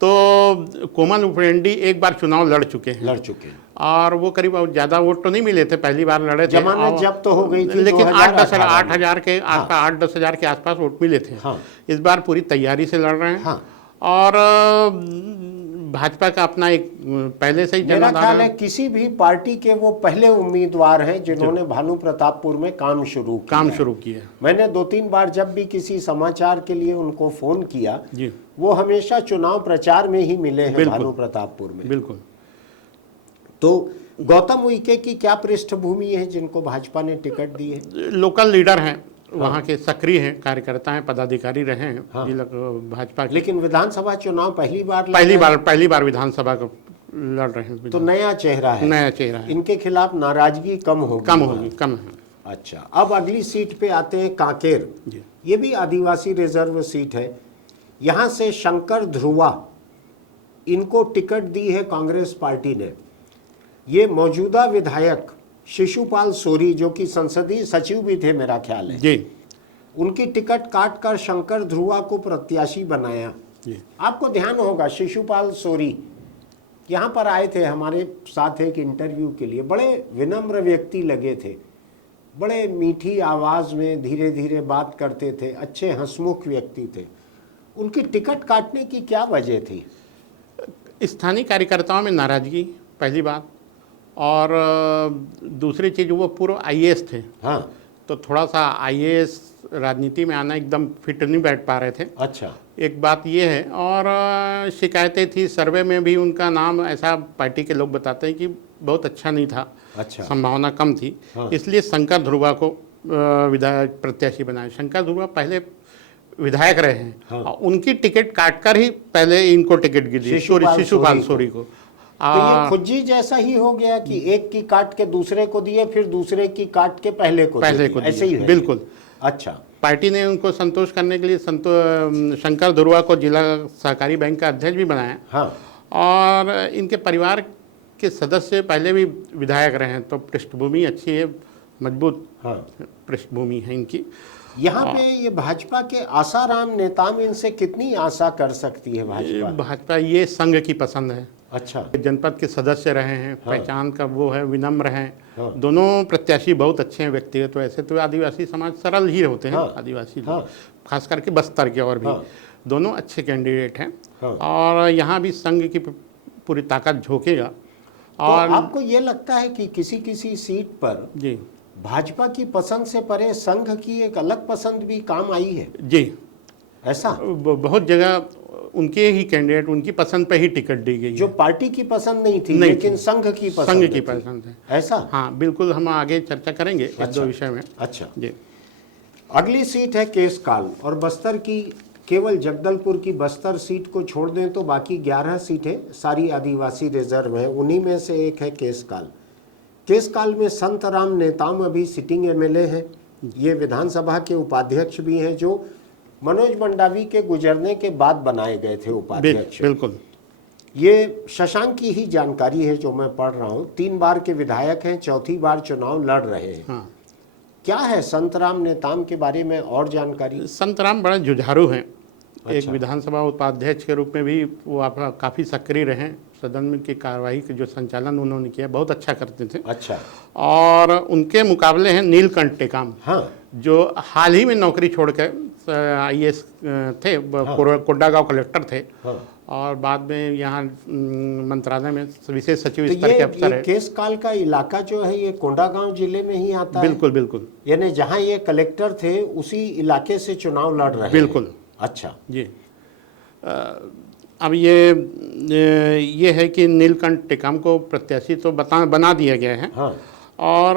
तो कोमल उपेंडी एक बार चुनाव लड़ चुके हैं और वो करीब ज़्यादा वोट तो नहीं मिले थे, पहली बार लड़े थे। जमानत जब्त तो हो गई थी, लेकिन 8,000 के आसपास 8-10 हज़ार के आसपास वोट मिले थे। हाँ। इस बार पूरी तैयारी से लड़ रहे हैं। हाँ। और भाजपा का अपना एक पहले से ही मेरा ख्याल है किसी भी पार्टी के वो पहले उम्मीदवार हैं जिन्होंने भानु प्रतापपुर में काम शुरू किया। मैंने 2-3 बार जब भी किसी समाचार के लिए उनको फोन किया जी, वो हमेशा चुनाव प्रचार में ही मिले हैं भानु प्रतापपुर में। बिल्कुल। तो गौतम उइके की क्या पृष्ठभूमि है जिनको भाजपा ने टिकट दी है? लोकल लीडर हैं, वहाँ के सक्रिय हैं, कार्यकर्ता हैं, पदाधिकारी रहे हैं। हाँ। भाजपा के। लेकिन विधानसभा चुनाव पहली बार विधानसभा को लड़ रहे हैं। तो नया चेहरा है। इनके खिलाफ नाराजगी कम होगी। कम है। अच्छा, अब अगली सीट पे आते हैं कांकेर। ये भी आदिवासी रिजर्व सीट है। यहाँ से शंकर ध्रुवा, इनको टिकट दी है कांग्रेस पार्टी ने। ये मौजूदा विधायक शिशुपाल सोरी, जो कि संसदीय सचिव भी थे मेरा ख्याल है जी, उनकी टिकट काटकर शंकर ध्रुवा को प्रत्याशी बनाया जी। आपको ध्यान होगा शिशुपाल सोरी यहाँ पर आए थे हमारे साथ एक इंटरव्यू के लिए। बड़े विनम्र व्यक्ति लगे थे, बड़े मीठी आवाज में धीरे धीरे बात करते थे, अच्छे हंसमुख व्यक्ति थे। उनकी टिकट काटने की क्या वजह थी? स्थानीय कार्यकर्ताओं में नाराजगी पहली बात, और दूसरी चीज़ वो पूर्व आईएएस थे। हाँ। तो थोड़ा सा आईएएस राजनीति में आना एकदम फिट नहीं बैठ पा रहे थे। अच्छा। एक बात ये है, और शिकायतें थी, सर्वे में भी उनका नाम ऐसा पार्टी के लोग बताते हैं कि बहुत अच्छा नहीं था। अच्छा। संभावना कम थी। हाँ। इसलिए शंकर ध्रुवा को विधायक प्रत्याशी बनाया। शंकर ध्रुवा पहले विधायक रहे हैं। हाँ। और उनकी टिकट काटकर ही पहले इनको टिकट दी शिशुपाल सोरी को। तो ये खुज्जी जैसा ही हो गया कि एक की काट के दूसरे को दिए, फिर दूसरे की काट के पहले को ऐसे ही है। बिल्कुल। अच्छा। पार्टी ने उनको संतोष करने के लिए शंकर ध्रुवा को जिला सहकारी बैंक का अध्यक्ष भी बनाया। हाँ। और इनके परिवार के सदस्य पहले भी विधायक रहे हैं, तो पृष्ठभूमि अच्छी है, मजबूत पृष्ठभूमि है इनकी। यहाँ पे ये भाजपा के आसाराम नेताम, इनसे कितनी आशा कर सकती है भाजपा? भाजपा ये संघ की पसंद है। अच्छा। जनपद के सदस्य रहे हैं। हाँ। पहचान का वो है, विनम्र हैं। हाँ। दोनों प्रत्याशी बहुत अच्छे हैं व्यक्तिगत। तो ऐसे तो आदिवासी समाज सरल ही होते हैं। हाँ। आदिवासी हाँ। खास करके बस्तर के, और भी हाँ। दोनों अच्छे कैंडिडेट हैं। हाँ। और यहाँ भी संघ की पूरी ताकत झोंकेगा। और तो आपको ये लगता है कि किसी किसी सीट पर जी, भाजपा की पसंद से परे संघ की एक अलग पसंद भी काम आई है? जी, ऐसा बहुत जगह उनके ही कैंडिडेट, उनकी पसंद पे ही टिकट दी गई जो है। पार्टी की पसंद नहीं थी, लेकिन संघ की पसंद है। ऐसा? हाँ, बिल्कुल। हम आगे चर्चा करेंगे इस दो विषय में। अच्छा जी। अगली सीट है केसकाल, और बस्तर की केवल जगदलपुर की बस्तर सीट को छोड़ दें तो बाकी 11 सीटें सारी आदिवासी रिजर्व हैं। उन्हीं में से एक है केसकाल। केसकाल में संतराम नेताम अभी सिटिंग एमएलए हैं। ये विधानसभा के उपाध्यक्ष भी हैं, जो मनोज मंडावी के गुजरने के बाद बनाए गए थे उपाध्यक्ष। बिल्कुल। ये शशांक की ही जानकारी है जो मैं पढ़ रहा हूँ। 3 बार के विधायक हैं, चौथी बार चुनाव लड़ रहे हैं। हाँ। क्या है संतराम नेताम के बारे में और जानकारी? संतराम बड़ा जुझारू हैं। अच्छा। एक विधानसभा उपाध्यक्ष के रूप में भी वो आपका काफ़ी सक्रिय रहे। सदन में की कार्यवाही के जो संचालन उन्होंने किया बहुत अच्छा करते थे। अच्छा। और उनके मुकाबले हैं नीलकंठ टेकाम। हाँ। जो हाल ही में नौकरी छोड़ के IAS थे, कोंडागांव कलेक्टर थे। और बाद में यहाँ मंत्रालय में विशेष सचिव तो स्तर के अफसर ये है। केस काल का इलाका जो है ये कोंडागांव जिले में ही आता है। बिल्कुल बिल्कुल। यानी जहाँ ये कलेक्टर थे उसी इलाके से चुनाव लड़ रहे हैं। बिल्कुल। अच्छा जी। अब ये है कि नीलकंठ टेकाम को प्रत्याशी तो बना दिया गया है। हाँ। और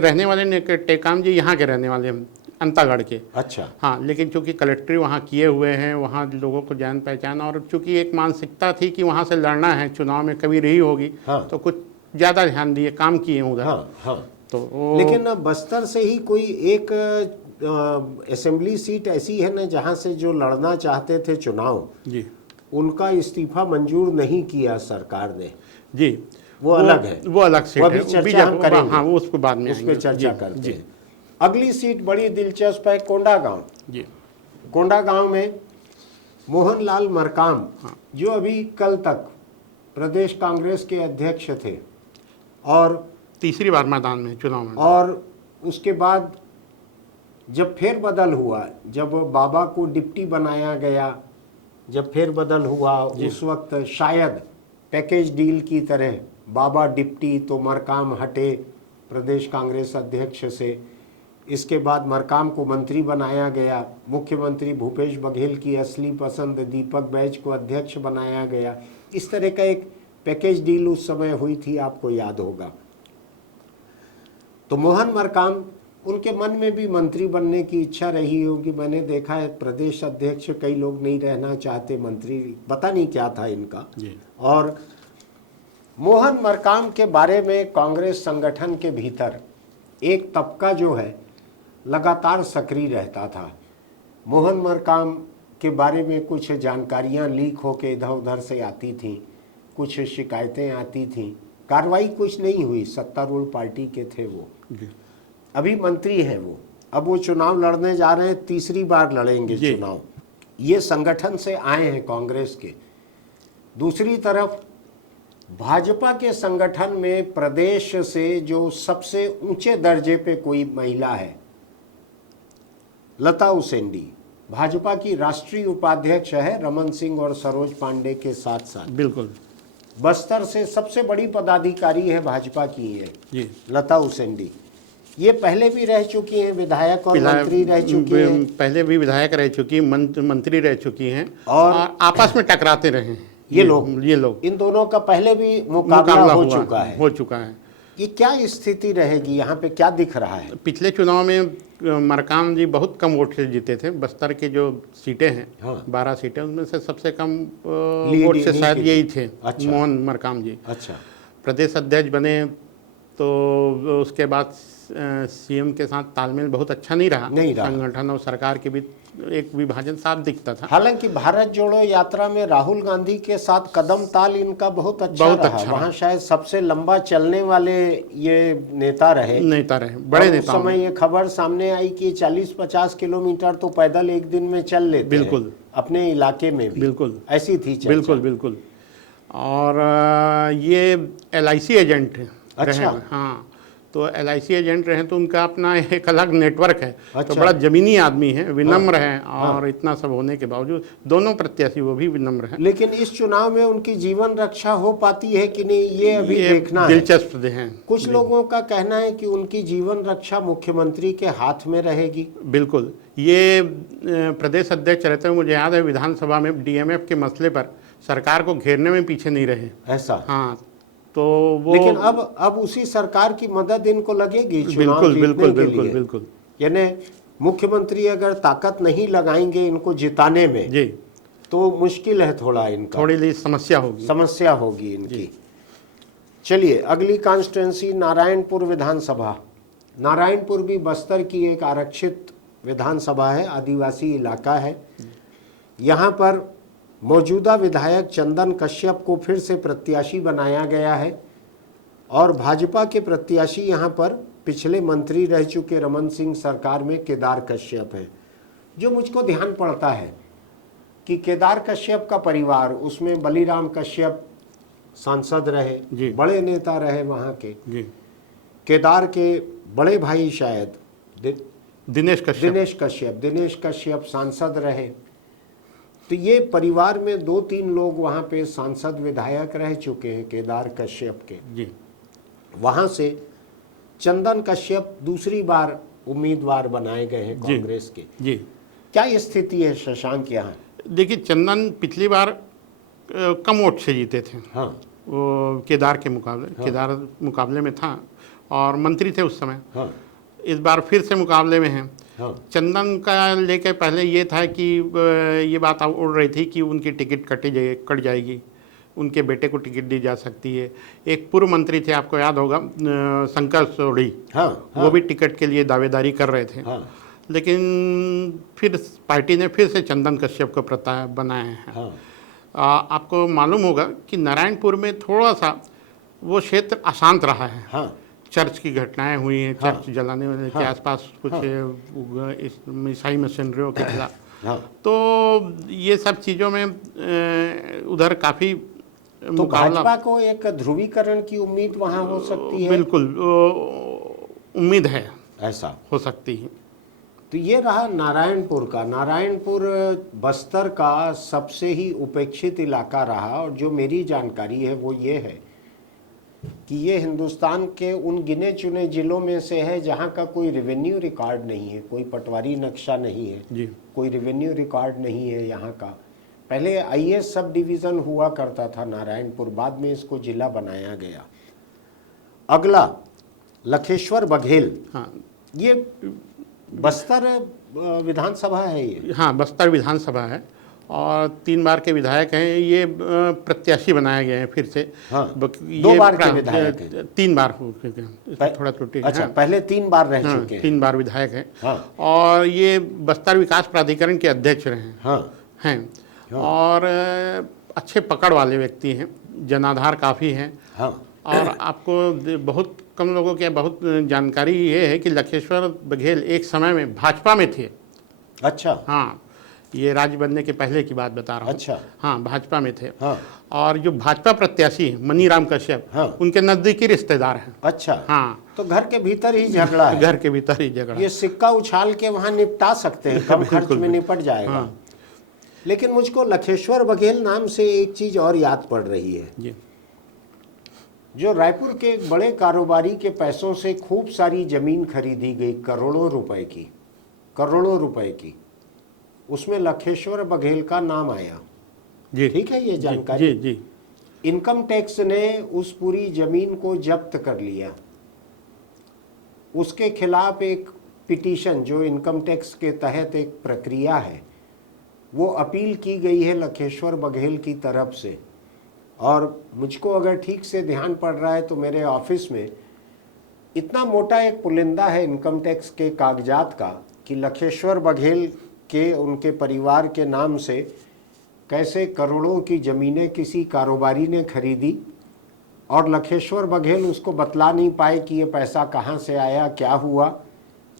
रहने वाले टेकाम जी यहाँ के रहने वाले हैं, अंतागढ़ के। अच्छा। हाँ, लेकिन चूंकि कलेक्ट्री वहाँ किए हुए हैं, वहाँ लोगों को जान पहचान, और चूंकि एक मानसिकता थी कि वहाँ से लड़ना है, चुनाव में कभी रही होगी। हाँ। तो कुछ ज़्यादा ध्यान दिए, काम किए उधर। हाँ हाँ। तो लेकिन बस्तर से ही कोई एक असेंबली सीट ऐसी है ना जहाँ से जो लड़ना चाहते थे चुनाव, जी, उनका इस्तीफा मंजूर नहीं किया सरकार ने। जी, वो अलग है, वो अलग सीट वो है। अभी चर्चा हम करेंगे। हाँ, वो उसको बाद में उस पर आएंगे। चर्चा जी, करते जी, हैं। अगली सीट बड़ी दिलचस्प है, कोंडागांव। जी। कोंडागांव में मोहनलाल मरकाम, जो अभी कल तक प्रदेश कांग्रेस के अध्यक्ष थे और तीसरी बार मैदान में चुनाव में। और उसके बाद जब फेरबदल हुआ, जब बाबा को डिप्टी बनाया गया, जब फेरबदल हुआ उस वक्त शायद पैकेज डील की तरह बाबा डिप्टी तो मरकाम हटे प्रदेश कांग्रेस अध्यक्ष से। इसके बाद मरकाम को मंत्री बनाया गया। मुख्यमंत्री भूपेश बघेल की असली पसंद दीपक बैज को अध्यक्ष बनाया गया। इस तरह का एक पैकेज डील उस समय हुई थी, आपको याद होगा। तो मोहन मरकाम, उनके मन में भी मंत्री बनने की इच्छा रही होगी। मैंने देखा है प्रदेश अध्यक्ष कई लोग नहीं रहना चाहते, मंत्री पता नहीं क्या था इनका। और मोहन मरकाम के बारे में कांग्रेस संगठन के भीतर एक तबका जो है लगातार सक्रिय रहता था। मोहन मरकाम के बारे में कुछ जानकारियां लीक होके इधर उधर से आती थीं, कुछ शिकायतें आती थीं, कार्रवाई कुछ नहीं हुई। सत्तारूढ़ पार्टी के थे वो, अभी मंत्री हैं वो। अब वो चुनाव लड़ने जा रहे हैं, तीसरी बार लड़ेंगे चुनाव। ये संगठन से आए हैं कांग्रेस के। दूसरी तरफ भाजपा के संगठन में प्रदेश से जो सबसे ऊंचे दर्जे पे कोई महिला है, लता उसेंडी, भाजपा की राष्ट्रीय उपाध्यक्ष है रमन सिंह और सरोज पांडे के साथ साथ। बिल्कुल। बस्तर से सबसे बड़ी पदाधिकारी है भाजपा की है जी, लता उसेंडी। ये पहले भी रह चुकी हैं, विधायक और मंत्री रह चुकी हैं। पहले भी विधायक रह चुकी, मंत्री रह चुकी हैं, और आपस में टकराते रहे हैं ये लोग। इन दोनों का पहले भी मुकाबला हो चुका है। ये क्या स्थिति रहेगी यहाँ पे, क्या दिख रहा है? पिछले चुनाव में मरकाम जी बहुत कम वोट से जीते थे। बस्तर के जो सीटें हैं, 12 सीटें, उनमें से सबसे कम वोट से शायद यही थे। अच्छा। मोहन मरकाम जी। अच्छा। प्रदेश अध्यक्ष बने तो उसके बाद सीएम के साथ तालमेल बहुत अच्छा नहीं रहा। संगठन और सरकार के बीच एक विभाजन साफ दिखता था। हालांकि भारत जोड़ो यात्रा में राहुल गांधी के साथ कदम ताल इनका बहुत अच्छा रहा। वहाँ शायद सबसे लंबा चलने वाले ये नेता रहे, बड़े नेता। उस समय ये खबर सामने आई कि 40-50 किलोमीटर तो पैदल एक दिन में चल लेते। बिल्कुल। अपने इलाके में भी बिल्कुल ऐसी थी चर्चा। बिल्कुल बिल्कुल। और ये LIC एजेंट है। अच्छा। हाँ, तो LIC एजेंट रहे तो उनका अपना एक अलग नेटवर्क है। अच्छा। तो बड़ा जमीनी आदमी है, विनम्र है। और इतना सब होने के बावजूद दोनों प्रत्याशी वो भी विनम्र है। लेकिन इस चुनाव में उनकी जीवन रक्षा हो पाती है कि नहीं, ये अभी देखना दिलचस्प है। कुछ लोगों का कहना है कि उनकी जीवन रक्षा मुख्यमंत्री के हाथ में रहेगी। बिल्कुल। ये प्रदेश अध्यक्ष रहते हुए मुझे याद है विधानसभा में DMF के मसले पर सरकार को घेरने में पीछे नहीं रहे। ऐसा? हाँ, तो वो लेकिन अब उसी सरकार की मदद इनको लगेगी चुनाव बिल्कुल जीतने बिल्कुल के बिल्कुल लिए। बिल्कुल। यानी मुख्यमंत्री अगर ताकत नहीं लगाएंगे इनको जिताने में जी, तो मुश्किल है थोड़ा, इनका थोड़ी समस्या होगी इनकी। चलिए अगली कॉन्स्टिट्यूंसी नारायणपुर विधानसभा। नारायणपुर भी बस्तर की एक आरक्षित विधानसभा है, आदिवासी इलाका है। यहाँ पर मौजूदा विधायक चंदन कश्यप को फिर से प्रत्याशी बनाया गया है और भाजपा के प्रत्याशी यहाँ पर पिछले मंत्री रह चुके रमन सिंह सरकार में केदार कश्यप हैं। जो मुझको ध्यान पड़ता है कि केदार कश्यप का परिवार, उसमें बलिराम कश्यप सांसद रहे, बड़े नेता रहे वहाँ के। केदार के बड़े भाई शायद दिनेश कश्यप सांसद रहे। तो ये परिवार में 2-3 लोग वहाँ पे सांसद विधायक रह चुके हैं केदार कश्यप के। जी। वहाँ से चंदन कश्यप दूसरी बार उम्मीदवार बनाए गए हैं कांग्रेस के। जी। क्या स्थिति है शशांक यहाँ? देखिए, चंदन पिछली बार कम वोट से जीते थे। हाँ। वो केदार के मुकाबले, हाँ। केदार मुकाबले में था और मंत्री थे उस समय। हाँ। इस बार फिर से मुकाबले में हैं। हाँ। चंदन का लेके पहले ये था कि ये बात उड़ रही थी कि उनकी टिकट कट जाएगी, उनके बेटे को टिकट दी जा सकती है। एक पूर्व मंत्री थे, आपको याद होगा, शंकर सोढ़ी। हाँ। वो भी टिकट के लिए दावेदारी कर रहे थे। हाँ। लेकिन फिर पार्टी ने फिर से चंदन कश्यप को प्रस्ताव बनाए हैं। हाँ। आपको मालूम होगा कि नारायणपुर में थोड़ा सा वो क्षेत्र अशांत रहा है। हाँ। चर्च की घटनाएं हुई हैं। हाँ। चर्च जलाने वाले के आसपास कुछ ईसाई मिशनरियों के खिलाफ। हाँ। तो ये सब चीज़ों में उधर काफ़ी तो भाजपा को एक ध्रुवीकरण की उम्मीद वहाँ हो सकती है। बिल्कुल उम्मीद है, ऐसा हो सकती है। तो ये रहा नारायणपुर का। नारायणपुर बस्तर का सबसे ही उपेक्षित इलाका रहा, और जो मेरी जानकारी है वो ये है कि ये हिंदुस्तान के उन गिने चुने जिलों में से है जहाँ का कोई रेवेन्यू रिकॉर्ड नहीं है, कोई पटवारी नक्शा नहीं है जी। कोई रेवेन्यू रिकॉर्ड नहीं है यहाँ का। पहले आईएएस सब डिवीज़न हुआ करता था नारायणपुर, बाद में इसको जिला बनाया गया। अगला लखेश्वर बघेल। हाँ, ये बस्तर विधानसभा है ये। हाँ, बस्तर विधानसभा है और 3 बार के विधायक हैं। ये प्रत्याशी बनाए गए हैं फिर से। हाँ, 2 बार के विधायक हैं। 3 बार हो गए, थोड़ा त्रुटि। अच्छा, हाँ, पहले 3 बार रह हाँ, चुके हैं। 3 बार विधायक हैं। हाँ। और ये बस्तर विकास प्राधिकरण के अध्यक्ष रहे हैं। हाँ। हैं। हाँ। और अच्छे पकड़ वाले व्यक्ति हैं, जनाधार काफ़ी हैं। हाँ। और आपको बहुत कम लोगों के बहुत जानकारी ये है कि लखेश्वर बघेल एक समय में भाजपा में थे। अच्छा। हाँ, ये राज्य बनने के पहले की बात बता रहा हूँ। अच्छा। हाँ, भाजपा में थे। हाँ। और जो भाजपा प्रत्याशी हैं मनीराम कश्यप, हाँ। उनके नज़दीकी रिश्तेदार हैं। अच्छा। हाँ, तो घर के भीतर ही झगड़ा है। घर के भीतर ही झगड़ा। ये सिक्का उछाल के वहाँ निपटा सकते हैं, कम खर्च में निपट जाएगा। हाँ। लेकिन मुझको लखेश्वर बघेल नाम से एक चीज़ और याद पड़ रही है जी। जो रायपुर के एक बड़े कारोबारी के पैसों से खूब सारी जमीन खरीदी गई, करोड़ों रुपए की, उसमें लखेश्वर बघेल का नाम आया। जी। ठीक है ये जानकारी? जी जी। इनकम टैक्स ने उस पूरी जमीन को जब्त कर लिया। उसके खिलाफ एक पिटीशन, जो इनकम टैक्स के तहत एक प्रक्रिया है, वो अपील की गई है लखेश्वर बघेल की तरफ से। और मुझको अगर ठीक से ध्यान पड़ रहा है तो मेरे ऑफिस में इतना मोटा एक पुलिंदा है इनकम टैक्स के कागजात का कि लखेश्वर बघेल के उनके परिवार के नाम से कैसे करोड़ों की ज़मीनें किसी कारोबारी ने खरीदी, और लखेश्वर बघेल उसको बतला नहीं पाए कि ये पैसा कहाँ से आया, क्या हुआ,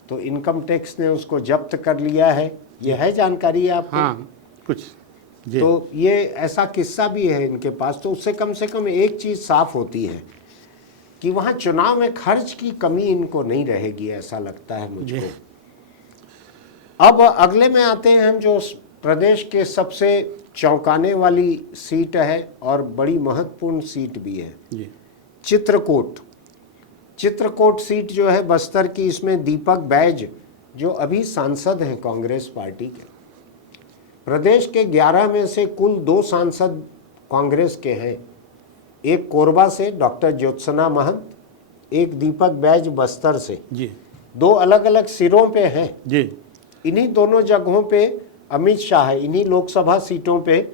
तो इनकम टैक्स ने उसको जब्त कर लिया है। ये है जानकारी आपको? हाँ, कुछ जी। तो ये ऐसा किस्सा भी है इनके पास। तो उससे कम से कम एक चीज़ साफ होती है कि वहाँ चुनाव में खर्च की कमी इनको नहीं रहेगी, ऐसा लगता है मुझको। अब अगले में आते हैं हम, जो प्रदेश के सबसे चौंकाने वाली सीट है और बड़ी महत्वपूर्ण सीट भी है जी। चित्रकूट सीट जो है बस्तर की, इसमें दीपक बैज जो अभी सांसद हैं कांग्रेस पार्टी के। प्रदेश के 11 में से कुल 2 सांसद कांग्रेस के हैं, एक कोरबा से डॉक्टर ज्योत्सना महंत, एक दीपक बैज बस्तर से जी। 2 अलग अलग सिरों पे हैं जी। इन्हीं दोनों जगहों पे अमित शाह इन्हीं लोकसभा सीटों पे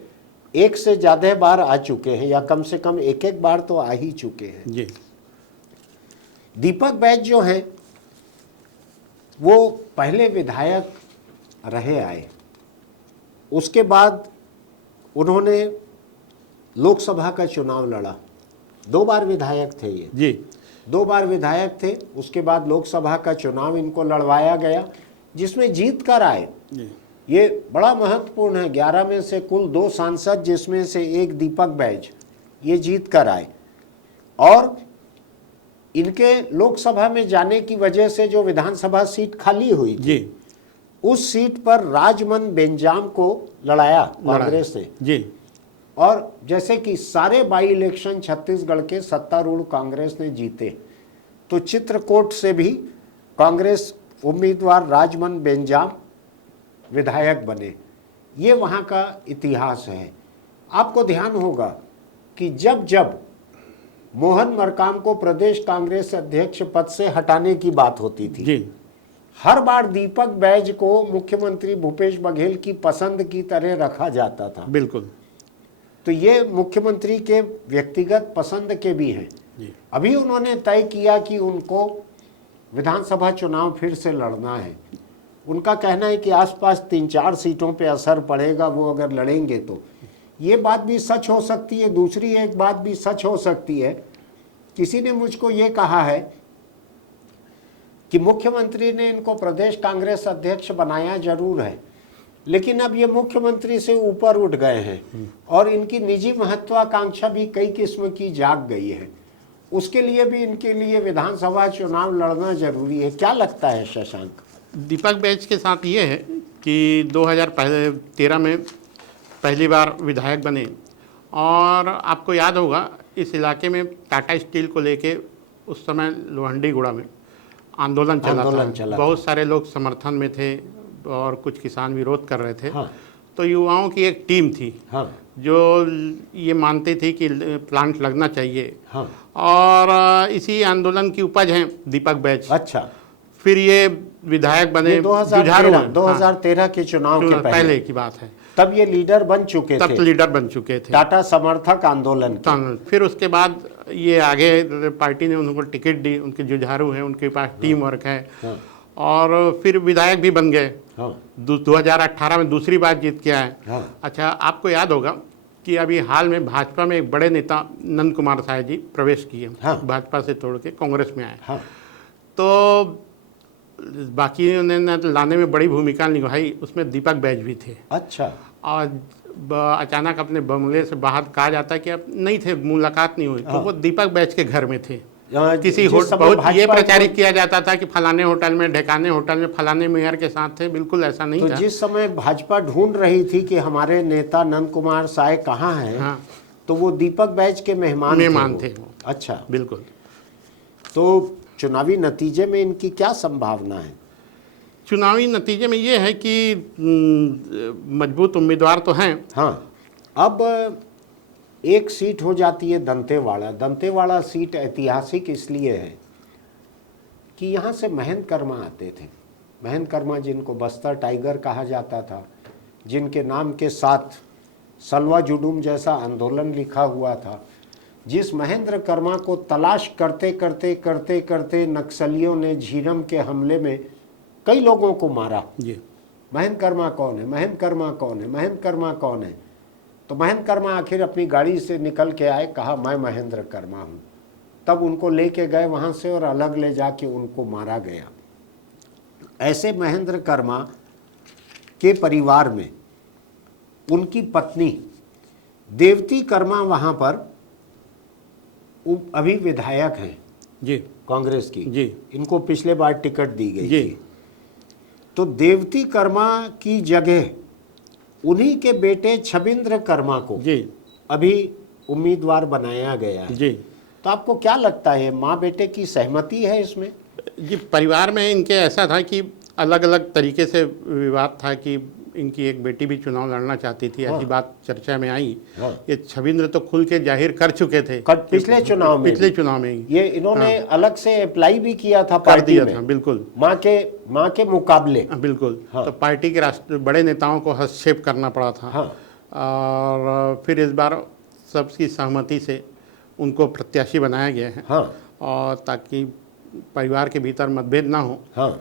एक से ज़्यादा बार आ चुके हैं, या कम से कम एक बार तो आ ही चुके हैं। जी। दीपक बैज जो हैं वो पहले विधायक रहे आए, उसके बाद उन्होंने लोकसभा का चुनाव लड़ा। 2 बार विधायक थे ये। जी। 2 बार विधायक थे, उसके बाद लोकसभा का चुनाव इनको लड़वाया गया जिसमें जीत कर आए। ये बड़ा महत्वपूर्ण है। 11 में से कुल 2 सांसद, जिसमें से एक दीपक बैज, ये जीत कर आए। और इनके लोकसभा में जाने की वजह से जो विधानसभा सीट खाली हुई थी, जी उस सीट पर राजमन बेंजाम को लड़ाया कांग्रेस ने। जी। और जैसे कि सारे बाई इलेक्शन छत्तीसगढ़ के सत्तारूढ़ कांग्रेस ने जीते, तो चित्रकूट से भी कांग्रेस उम्मीदवार राजमन बेंजाम विधायक बने। ये वहाँ का इतिहास है। आपको ध्यान होगा कि जब जब मोहन मरकाम को प्रदेश कांग्रेस अध्यक्ष पद से हटाने की बात होती थी, जी हर बार दीपक बैज को मुख्यमंत्री भूपेश बघेल की पसंद की तरह रखा जाता था। बिल्कुल। तो ये मुख्यमंत्री के व्यक्तिगत पसंद के भी हैं। अभी उन्होंने तय किया कि उनको विधानसभा चुनाव फिर से लड़ना है। उनका कहना है कि आसपास 3-4 सीटों पे असर पड़ेगा वो अगर लड़ेंगे तो। ये बात भी सच हो सकती है। दूसरी एक बात भी सच हो सकती है, किसी ने मुझको ये कहा है कि मुख्यमंत्री ने इनको प्रदेश कांग्रेस अध्यक्ष बनाया जरूर है, लेकिन अब ये मुख्यमंत्री से ऊपर उठ गए हैं और इनकी निजी महत्वाकांक्षा भी कई किस्म की जाग गई है। उसके लिए भी इनके लिए विधानसभा चुनाव लड़ना जरूरी है। क्या लगता है शशांक? दीपक बैज के साथ ये है कि 2013 में पहली बार विधायक बने, और आपको याद होगा इस इलाके में टाटा स्टील को लेके उस समय लोहंडीगुड़ा में आंदोलन चला था। बहुत सारे लोग समर्थन में थे और कुछ किसान विरोध कर रहे थे। हाँ। तो युवाओं की एक टीम थी, हाँ, जो ये मानती थी कि प्लांट लगना चाहिए। हाँ। और इसी आंदोलन की उपज है दीपक बैज। अच्छा। फिर ये विधायक बने 2013 के चुनाव के पहले की बात है। तब ये लीडर बन चुके थे। तब लीडर बन चुके थे टाटा समर्थक आंदोलन के। फिर उसके बाद ये आगे पार्टी ने उनको टिकट दी, उनके जुझारू हैं, उनके पास टीम वर्क है। हाँ। और फिर विधायक भी बन गए। हाँ। 2018 में दूसरी बार जीत के आए। हाँ। अच्छा, आपको याद होगा कि अभी हाल में भाजपा में एक बड़े नेता नंद कुमार साय जी प्रवेश किए। हाँ। भाजपा से तोड़ के कांग्रेस में आए। हाँ। तो बाकी ने लाने में बड़ी भूमिका निभाई, उसमें दीपक बैज भी थे। अच्छा। और अचानक अपने बंगले से बाहर कहा जाता है कि अब नहीं थे, मुलाकात नहीं हुई। तो वो दीपक बैज के घर में थे। किसी बहुत ये प्रचारित किया जाता था कि फलाने होटल में, ढेकाने होटल में, फलाने मेयर के साथ थे। बिल्कुल ऐसा नहीं था। जिस समय भाजपा ढूंढ रही थी कि हमारे नेता नंद कुमार साय कहाँ हैं, हाँ, तो वो दीपक बैज के मेहमान थे। अच्छा, बिल्कुल। तो चुनावी नतीजे में इनकी क्या संभावना है? चुनावी नतीजे में ये है कि मजबूत उम्मीदवार तो हैं। हाँ। अब एक सीट हो जाती है दंतेवाड़ा। दंतेवाड़ा सीट ऐतिहासिक इसलिए है कि यहाँ से महेंद्र कर्मा आते थे। महेंद्र कर्मा जिनको बस्तर टाइगर कहा जाता था, जिनके नाम के साथ सलवा जुडूम जैसा आंदोलन लिखा हुआ था, जिस महेंद्र कर्मा को तलाश करते करते करते करते नक्सलियों ने झीरम के हमले में कई लोगों को मारा। जी। महेंद्र कर्मा कौन है? महेंद्र कर्मा कौन है? महेंद्र कर्मा कौन है? तो महेंद्र कर्मा आखिर अपनी गाड़ी से निकल के आए, कहा मैं महेंद्र कर्मा हूँ। तब उनको लेके गए वहाँ से और अलग ले जाके उनको मारा गया। ऐसे महेंद्र कर्मा के परिवार में उनकी पत्नी देवती कर्मा वहाँ पर अभी विधायक हैं जी, कांग्रेस की जी। इनको पिछले बार टिकट दी गई जी। तो देवती कर्मा की जगह उन्हीं के बेटे छबिंद्र कर्मा को जी अभी उम्मीदवार बनाया गया है जी। तो आपको क्या लगता है, माँ बेटे की सहमति है इसमें? जी, परिवार में इनके ऐसा था कि अलग अलग तरीके से विवाद था कि इनकी एक बेटी भी चुनाव लड़ना चाहती थी। हाँ। ऐसी बात चर्चा में आई। हाँ। ये छबिंद्र तो खुल के जाहिर कर चुके थे पिछले चुनाव में। ये इन्होंने अलग से अप्लाई भी किया था पार्टी में। बिल्कुल, माँ के मुकाबले। बिल्कुल। हाँ। तो पार्टी के बड़े नेताओं को हस्तक्षेप करना पड़ा था। हाँ। और फिर इस बार सबकी सहमति से उनको प्रत्याशी बनाया गया है। हाँ। और ताकि परिवार के भीतर मतभेद ना हो। हाँ।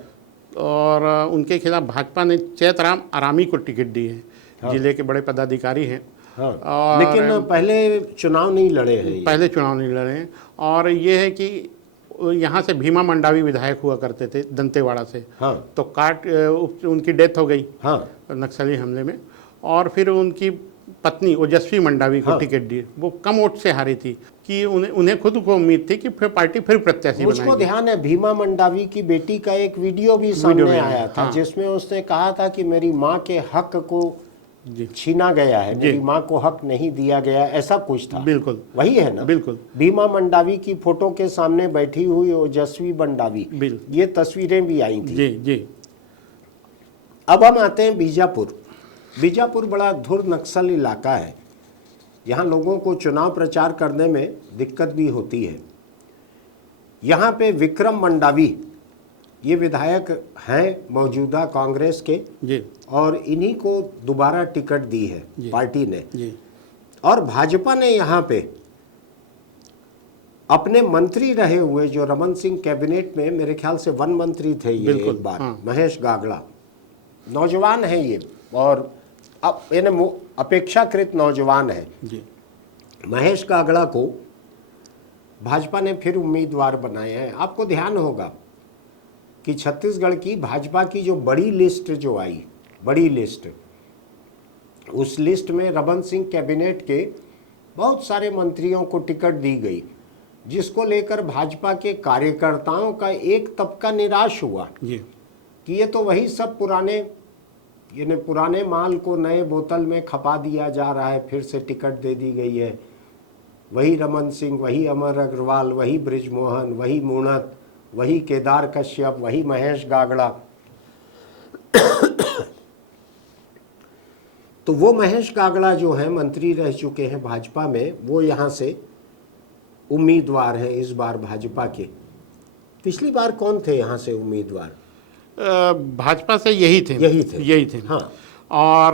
और उनके खिलाफ भाजपा ने चैतराम आरामी को टिकट दी है। हाँ। जिले के बड़े पदाधिकारी हैं। हाँ। और लेकिन पहले चुनाव नहीं लड़े हैं। और ये है कि यहाँ से भीमा मंडावी विधायक हुआ करते थे दंतेवाड़ा से। हाँ। तो उनकी डेथ हो गई। हाँ। नक्सली हमले में। और फिर उनकी पत्नी ओजस्वी मंडावी को टिकट दी। वो कम वोट से हारी थी। कि उन्हें खुद को उम्मीद थी कि फिर पार्टी फिर प्रत्याशी मुझको बनाएगी। ध्यान है भीमा मंडावी की बेटी का एक वीडियो भी सामने आया था, हाँ। जिसमें उसने कहा था कि मेरी माँ के हक को जी छीना गया है, मेरी माँ को हक नहीं दिया गया, ऐसा कुछ था। बिल्कुल वही है ना? बिल्कुल भीमा मंडावी की फोटो के सामने बैठी हुई ओजस्वी मंडावी, ये तस्वीरें भी आई थी। जी जी। अब हम आते हैं बीजापुर। बीजापुर बड़ा धुर नक्सल इलाका है, यहाँ लोगों को चुनाव प्रचार करने में दिक्कत भी होती है। यहाँ पे विक्रम मंडावी ये विधायक हैं मौजूदा कांग्रेस के, जी और इन्हीं को दोबारा टिकट दी है पार्टी ने। जी और भाजपा ने यहाँ पे अपने मंत्री रहे हुए, जो रमन सिंह कैबिनेट में मेरे ख्याल से वन मंत्री थे ये एक बार, महेश गागड़ा, नौजवान है ये, और अब यानी अपेक्षाकृत नौजवान है। जी महेश गागड़ा को भाजपा ने फिर उम्मीदवार बनाया है। आपको ध्यान होगा कि छत्तीसगढ़ की भाजपा की जो बड़ी लिस्ट जो आई, बड़ी लिस्ट, उस लिस्ट में रमन सिंह कैबिनेट के बहुत सारे मंत्रियों को टिकट दी गई, जिसको लेकर भाजपा के कार्यकर्ताओं का एक तबका निराश हुआ जी कि ये तो वही सब पुराने माल को नए बोतल में खपा दिया जा रहा है, फिर से टिकट दे दी गई है। वही रमन सिंह, वही अमर अग्रवाल, वही ब्रिजमोहन, वही मूणत, वही केदार कश्यप, वही महेश गागड़ा। तो वो महेश गागड़ा जो है मंत्री रह चुके हैं भाजपा में, वो यहाँ से उम्मीदवार हैं इस बार भाजपा के। पिछली बार कौन थे यहाँ से उम्मीदवार? भाजपा से यही थे हाँ। और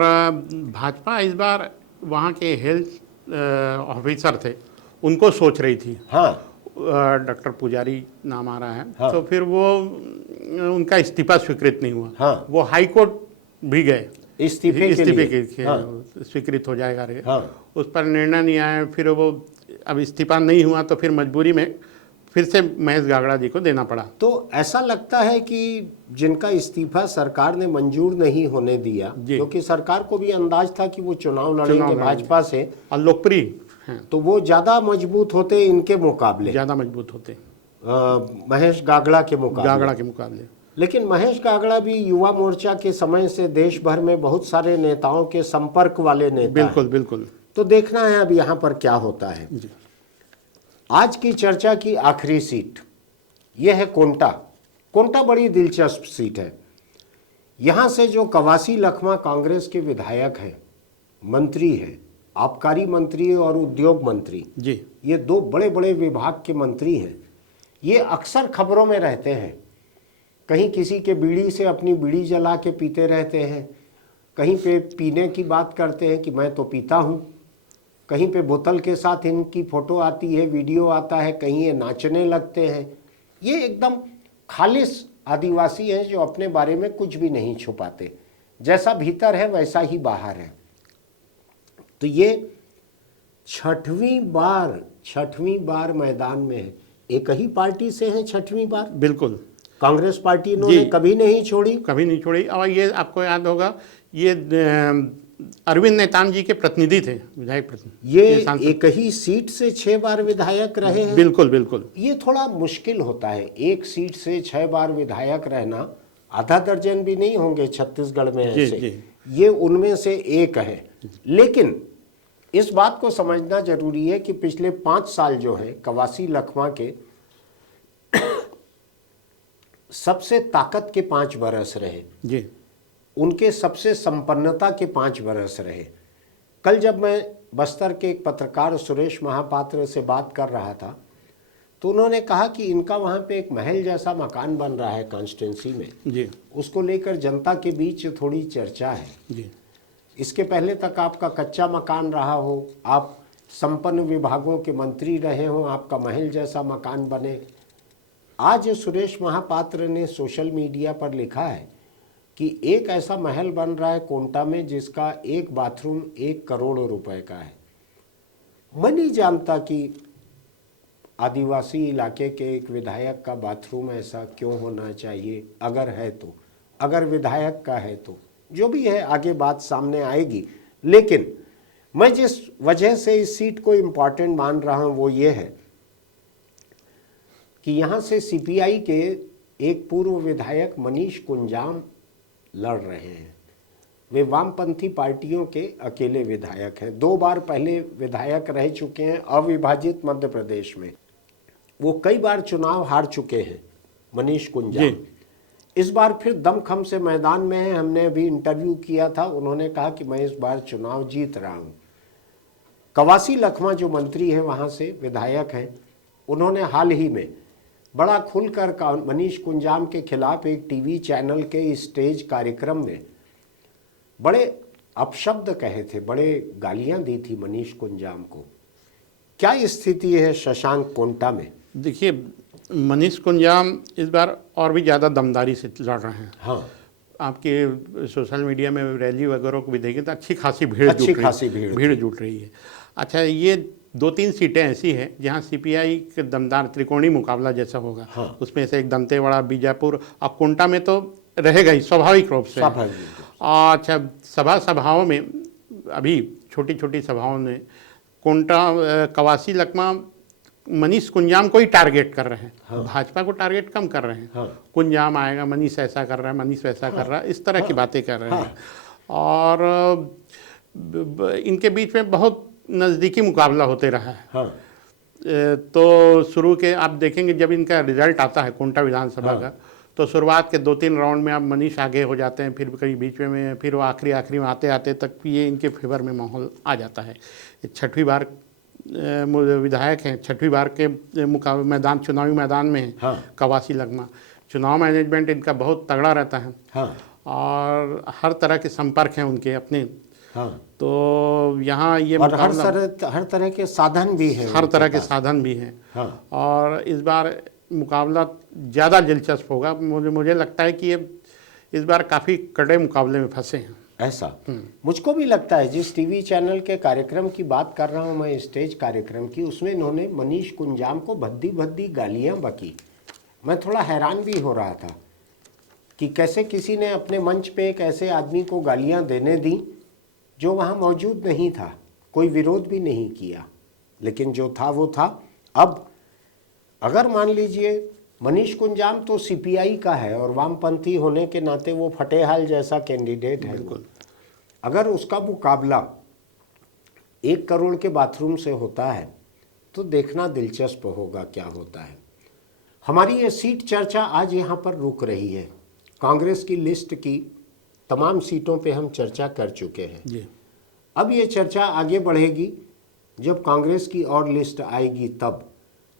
भाजपा इस बार वहाँ के हेल्थ ऑफिसर थे, उनको सोच रही थी। हाँ। डॉक्टर पुजारी नाम आ रहा है। हाँ। तो फिर वो उनका इस्तीफा स्वीकृत नहीं हुआ। हाँ। वो हाई कोर्ट भी गए इस्तीफे के हाँ। स्वीकृत हो जाएगा रे। हाँ। उस पर निर्णय नहीं आया, फिर वो अब इस्तीफा नहीं हुआ, तो फिर मजबूरी में फिर से महेश गागड़ा जी को देना पड़ा। तो ऐसा लगता है कि जिनका इस्तीफा सरकार ने मंजूर नहीं होने दिया, क्योंकि सरकार को भी अंदाज था कि वो चुनाव लड़ेंगे भाजपा से और लोकप्रिय हैं, तो वो ज्यादा मजबूत होते इनके मुकाबले, ज्यादा मजबूत होते महेश गागड़ा के मुकाबले। लेकिन महेश गागड़ा भी युवा मोर्चा के समय से देश भर में बहुत सारे नेताओं के संपर्क वाले नेता बिल्कुल बिल्कुल। तो देखना है अब यहाँ पर क्या होता है। आज की चर्चा की आखिरी सीट यह है कोंटा। कोंटा बड़ी दिलचस्प सीट है। यहाँ से जो कवासी लखमा कांग्रेस के विधायक हैं, मंत्री हैं, आबकारी मंत्री और उद्योग मंत्री जी, ये दो बड़े बड़े विभाग के मंत्री हैं। ये अक्सर खबरों में रहते हैं, कहीं किसी के बीड़ी से अपनी बीड़ी जला के पीते रहते हैं, कहीं पे पीने की बात करते हैं कि मैं तो पीता हूँ, कहीं पे बोतल के साथ इनकी फ़ोटो आती है, वीडियो आता है, कहीं ये नाचने लगते हैं। ये एकदम खालिस आदिवासी हैं जो अपने बारे में कुछ भी नहीं छुपाते, जैसा भीतर है वैसा ही बाहर है। तो ये छठवीं बार मैदान में है। एक ही पार्टी से है छठवीं बार। बिल्कुल। कांग्रेस पार्टी इन्होंने कभी नहीं छोड़ी। और ये आपको याद होगा, ये अरविंद नेताम जी के प्रतिनिधि थे, विधायक प्रतिनिधि। ये एक ही सीट से 6 बार विधायक रहे हैं। बिल्कुल बिल्कुल। ये थोड़ा मुश्किल होता है, एक सीट से 6 बार विधायक रहना। आधा दर्जन भी नहीं होंगे छत्तीसगढ़ में ऐसे। ये उनमें से एक है। लेकिन इस बात को समझना जरूरी है कि पिछले 5 साल जो है कवासी लखमा के सबसे ताकत के 5 बरस रहे जी, उनके सबसे संपन्नता के 5 बरस रहे। कल जब मैं बस्तर के एक पत्रकार सुरेश महापात्र से बात कर रहा था, तो उन्होंने कहा कि इनका वहाँ पे एक महल जैसा मकान बन रहा है कॉन्स्टिट्यूंसी में जी, उसको लेकर जनता के बीच थोड़ी चर्चा है जी। इसके पहले तक आपका कच्चा मकान रहा हो, आप संपन्न विभागों के मंत्री रहे हो, आपका महल जैसा मकान बने। आज सुरेश महापात्र ने सोशल मीडिया पर लिखा है कि एक ऐसा महल बन रहा है कोंटा में जिसका एक बाथरूम 1 करोड़ रुपए का है। मैं नहीं जानता कि आदिवासी इलाके के एक विधायक का बाथरूम ऐसा क्यों होना चाहिए, अगर है तो, अगर विधायक का है तो, जो भी है आगे बात सामने आएगी। लेकिन मैं जिस वजह से इस सीट को इम्पॉर्टेंट मान रहा हूं वो ये है कि यहां से सीपीआई के एक पूर्व विधायक मनीष कुंजाम लड़ रहे हैं। वे वामपंथी पार्टियों के अकेले विधायक हैं, 2 बार पहले विधायक रह चुके हैं अविभाजित मध्य प्रदेश में। वो कई बार चुनाव हार चुके हैं मनीष कुंजाम। इस बार फिर दमखम से मैदान में है। हमने अभी इंटरव्यू किया था, उन्होंने कहा कि मैं इस बार चुनाव जीत रहा हूं। कवासी लखमा जो मंत्री हैं वहां से विधायक हैं, उन्होंने हाल ही में बड़ा खुलकर मनीष कुंजाम के खिलाफ एक टीवी चैनल के स्टेज कार्यक्रम में बड़े अपशब्द कहे थे, बड़े गालियां दी थी मनीष कुंजाम को। क्या स्थिति है शशांक कोंटा में? देखिए, मनीष कुंजाम इस बार और भी ज़्यादा दमदारी से लड़ रहे हैं। हाँ, आपके सोशल मीडिया में रैली वगैरह को भी देखें तो अच्छी खासी भीड़ जुट रही है। अच्छा, ये 2-3 सीटें ऐसी हैं जहां सीपीआई के दमदार त्रिकोणीय मुकाबला जैसा होगा। हाँ। उसमें से एक दंतेवाड़ा, बीजापुर और कोंटा में तो रहेगा ही स्वाभाविक रूप से। और अच्छा, सभाओं में अभी छोटी छोटी सभाओं में कोंटा, कवासी लखमा मनीष कुंजाम को ही टारगेट कर रहे हैं। हाँ। भाजपा को टारगेट कम कर रहे हैं। हाँ। कुंजाम आएगा, मनीष ऐसा कर रहा है, मनीष वैसा कर रहा है, इस तरह की बातें कर रहे हैं। और इनके बीच में बहुत नज़दीकी मुकाबला होते रहा है। हाँ। तो शुरू के आप देखेंगे जब इनका रिजल्ट आता है कोंटा विधानसभा का, तो शुरुआत के 2-3 राउंड में आप मनीष आगे हो जाते हैं, फिर कहीं बीच में, फिर वो आखिरी में आते आते तक ये इनके फेवर में माहौल आ जाता है। 6वीं बार विधायक हैं, 6वीं बार के चुनावी मैदान में हैं। हाँ। कवासी लखमा, चुनाव मैनेजमेंट इनका बहुत तगड़ा रहता है। हाँ। और हर तरह के संपर्क हैं उनके अपने। हाँ। तो यहाँ ये और हर तरह के साधन भी हैं, हर तरह के साधन भी हैं। हाँ। और इस बार मुकाबला ज़्यादा दिलचस्प होगा। मुझे लगता है कि ये इस बार काफ़ी कड़े मुकाबले में फंसे हैं। ऐसा मुझको भी लगता है। जिस टीवी चैनल के कार्यक्रम की बात कर रहा हूँ मैं, स्टेज कार्यक्रम की, उसमें इन्होंने मनीष कुंजाम को भद्दी भद्दी गालियाँ बकी। मैं थोड़ा हैरान भी हो रहा था कि कैसे किसी ने अपने मंच पे एक ऐसे आदमी को गालियाँ देने दी जो वहाँ मौजूद नहीं था, कोई विरोध भी नहीं किया, लेकिन जो था वो था। अब अगर मान लीजिए मनीष कुंजाम तो सीपीआई का है और वामपंथी होने के नाते वो फटेहाल जैसा कैंडिडेट है, अगर उसका मुकाबला 1 करोड़ के बाथरूम से होता है तो देखना दिलचस्प होगा क्या होता है। हमारी ये सीट चर्चा आज यहाँ पर रुक रही है। कांग्रेस की लिस्ट की तमाम सीटों पे हम चर्चा कर चुके हैं जी। अब ये चर्चा आगे बढ़ेगी जब कांग्रेस की और लिस्ट आएगी, तब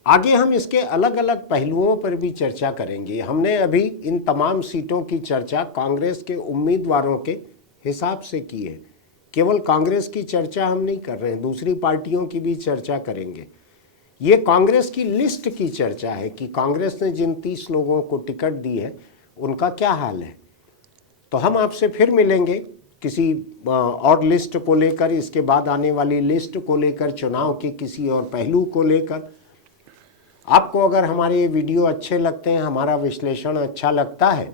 आगे हम इसके अलग अलग पहलुओं पर भी चर्चा करेंगे। हमने अभी इन तमाम सीटों की चर्चा कांग्रेस के उम्मीदवारों के हिसाब से की है। केवल कांग्रेस की चर्चा हम नहीं कर रहे हैं, दूसरी पार्टियों की भी चर्चा करेंगे। ये कांग्रेस की लिस्ट की चर्चा है कि कांग्रेस ने जिन 30 लोगों को टिकट दी है उनका क्या हाल है। तो हम आपसे फिर मिलेंगे किसी और लिस्ट को लेकर, इसके बाद आने वाली लिस्ट को लेकर, चुनाव के किसी और पहलू को लेकर। आपको अगर हमारे ये वीडियो अच्छे लगते हैं, हमारा विश्लेषण अच्छा लगता है,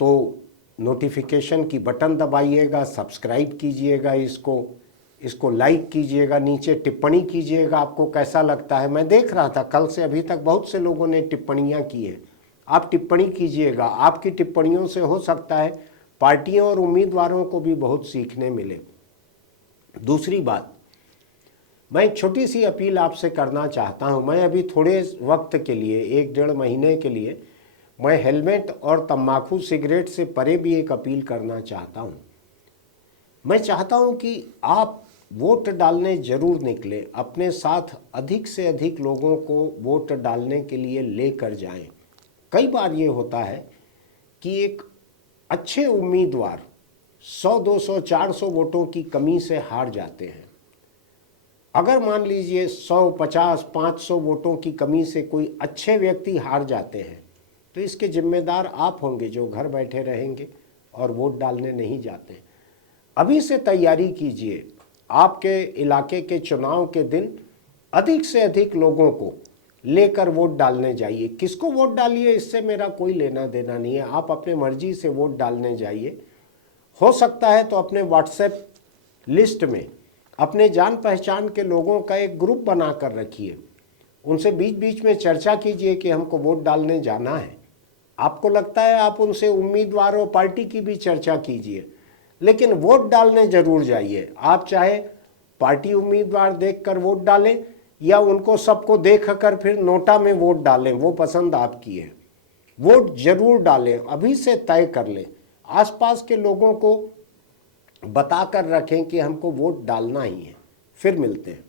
तो नोटिफिकेशन की बटन दबाइएगा, सब्सक्राइब कीजिएगा, इसको लाइक कीजिएगा, नीचे टिप्पणी कीजिएगा आपको कैसा लगता है। मैं देख रहा था कल से अभी तक बहुत से लोगों ने टिप्पणियां की हैं। आप टिप्पणी कीजिएगा, आपकी टिप्पणियों से हो सकता है पार्टियों और उम्मीदवारों को भी बहुत सीखने मिले। दूसरी बात, मैं एक छोटी सी अपील आपसे करना चाहता हूं। मैं अभी थोड़े वक्त के लिए, 1-1.5 महीने के लिए, मैं हेलमेट और तंबाकू सिगरेट से परे भी एक अपील करना चाहता हूं। मैं चाहता हूं कि आप वोट डालने जरूर निकले, अपने साथ अधिक से अधिक लोगों को वोट डालने के लिए लेकर जाएं। कई बार ये होता है कि एक अच्छे उम्मीदवार 100, 200, 400 वोटों की कमी से हार जाते हैं। अगर मान लीजिए 100, 50, 500 वोटों की कमी से कोई अच्छे व्यक्ति हार जाते हैं तो इसके जिम्मेदार आप होंगे जो घर बैठे रहेंगे और वोट डालने नहीं जाते। अभी से तैयारी कीजिए। आपके इलाके के चुनाव के दिन अधिक से अधिक लोगों को लेकर वोट डालने जाइए। किसको वोट डालिए इससे मेरा कोई लेना देना नहीं है, आप अपने मर्जी से वोट डालने जाइए। हो सकता है तो अपने व्हाट्सएप लिस्ट में अपने जान पहचान के लोगों का एक ग्रुप बना कर रखिए, उनसे बीच बीच में चर्चा कीजिए कि हमको वोट डालने जाना है। आपको लगता है आप उनसे उम्मीदवार और पार्टी की भी चर्चा कीजिए, लेकिन वोट डालने जरूर जाइए। आप चाहे पार्टी उम्मीदवार देखकर वोट डालें या उनको सबको देखकर फिर नोटा में वोट डालें, वो पसंद आपकी है। वोट जरूर डालें, अभी से तय कर लें, आसपास के लोगों को बताकर रखें कि हमको वोट डालना ही है। फिर मिलते हैं।